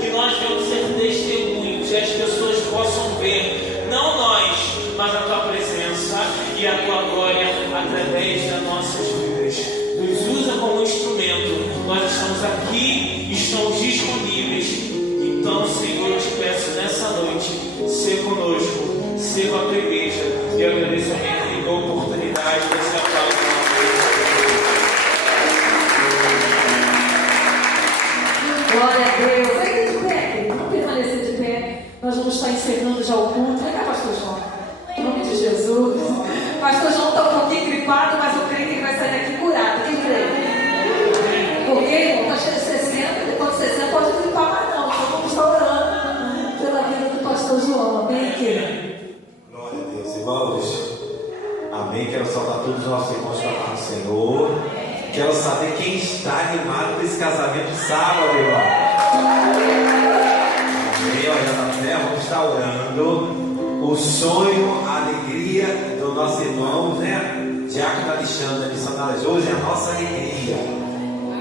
que nós venhamos ser testemunhos e as pessoas possam ver, não nós, mas a tua presença e a tua glória através das nossas vidas. Nos usa como instrumento, nós estamos aqui, estamos disponíveis. Então, Senhor, eu te peço nessa noite, ser conosco, ser com a tua igreja, e eu agradeço a minha rica oportunidade de ser aplauso. Glória a Deus. Fique de pé, querido. Vamos permanecer de pé. Nós vamos estar encerrando já o culto. Vem cá, pastor João. Em nome de Jesus. Pastor João está um pouquinho gripado, mas eu creio que ele vai sair daqui curado. Quem crê? Porque, irmão, está cheio de 60, depois de 60 pode gripar mais não. Então vamos estar orando pela vida do pastor João. Amém, querido? Glória a Deus, irmãos. Amém. Quero saudar todos os nossos irmãos para a paz do Senhor. Quero saber quem está animado para esse casamento sábado, irmão. Amém. Olha, na terra, vamos estar orando. O sonho, a alegria do nosso irmão, né? Diácono Alexandre, missionário de hoje, é a nossa alegria.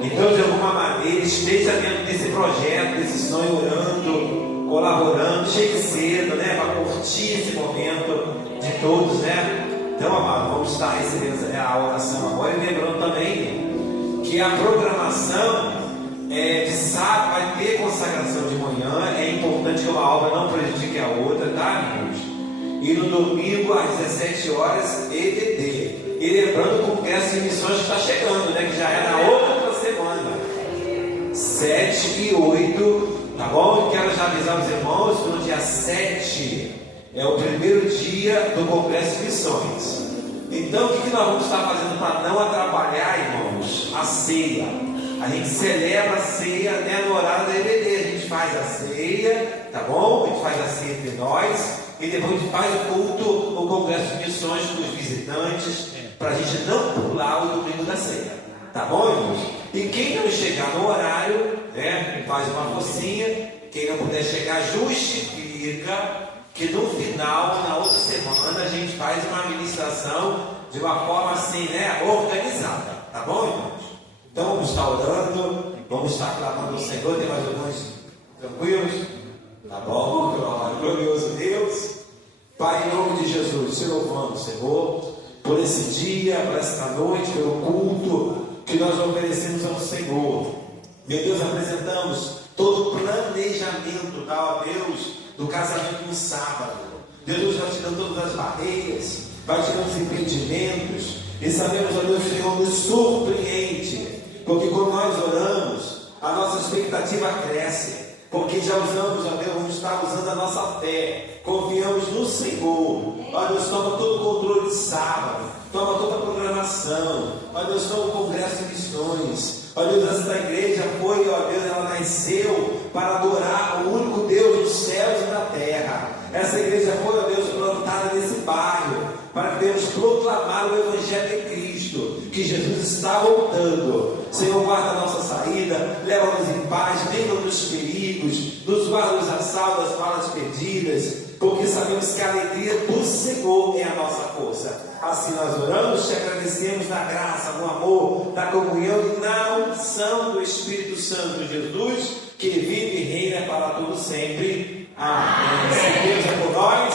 Então, de alguma maneira, esteja dentro desse projeto, desse sonho, orando, colaborando, chegue cedo, né? Para curtir esse momento de todos, né? Então, amado, vamos estar recebendo a oração agora e lembrando também que a programação de sábado vai ter consagração de manhã. É importante que uma obra não prejudique a outra, tá, amigos? E no domingo, às 17 horas, EBD. E lembrando o congresso de missões que está chegando, né? Que já é na outra semana, 7 e 8, tá bom? Quero já avisar os irmãos que no dia 7 é o primeiro dia do congresso de missões. Então, o que nós vamos estar fazendo para não atrapalhar, irmãos? A ceia. A gente celebra a ceia, né, no horário da EBD. A gente faz a ceia, tá bom? A gente faz a ceia entre nós. E depois a gente faz o culto, o congresso de missões com os visitantes, para a gente não pular o domingo da ceia. Tá bom, irmãos? E quem não chegar no horário, né, faz uma focinha. Quem não puder chegar, justifica. Que no final, na outra semana, a gente faz uma administração de uma forma assim, né, organizada. Tá bom, irmãos? Então vamos estar orando, vamos estar clamando ao Senhor. Tem mais alguns tranquilos? Tá bom? Glorioso Deus. Pai, em nome de Jesus, te louvamos, Senhor, por esse dia, por esta noite, pelo culto que nós oferecemos ao Senhor. Meu Deus, apresentamos todo o planejamento, tá, ó Deus, do casamento no sábado. Deus vai tirando todas as barreiras, vai tirando os impedimentos, e sabemos, ó Deus, o Senhor nos surpreende, porque quando nós oramos, a nossa expectativa cresce, porque já usamos, ó Deus, vamos estar usando a nossa fé, confiamos no Senhor. Ó Deus, toma todo o controle de sábado, toma toda a programação, ó Deus, toma o congresso de missões. Ó Deus, essa igreja foi, ó Deus, ela nasceu para adorar o único Deus dos céus e da terra. Essa igreja foi, ó Deus, plantada nesse bairro, para que Deus proclamar o Evangelho de Cristo, que Jesus está voltando. Senhor, guarda a nossa saída, leva-nos em paz, livra-nos dos perigos, nos guarda dos assaltos, das balas perdidas, porque sabemos que a alegria do Senhor é a nossa força. Assim nós oramos, te agradecemos da graça, do amor, da comunhão e na unção do Espírito Santo de Jesus, que vive e reina para todo sempre. Amém. Se Deus é por nós,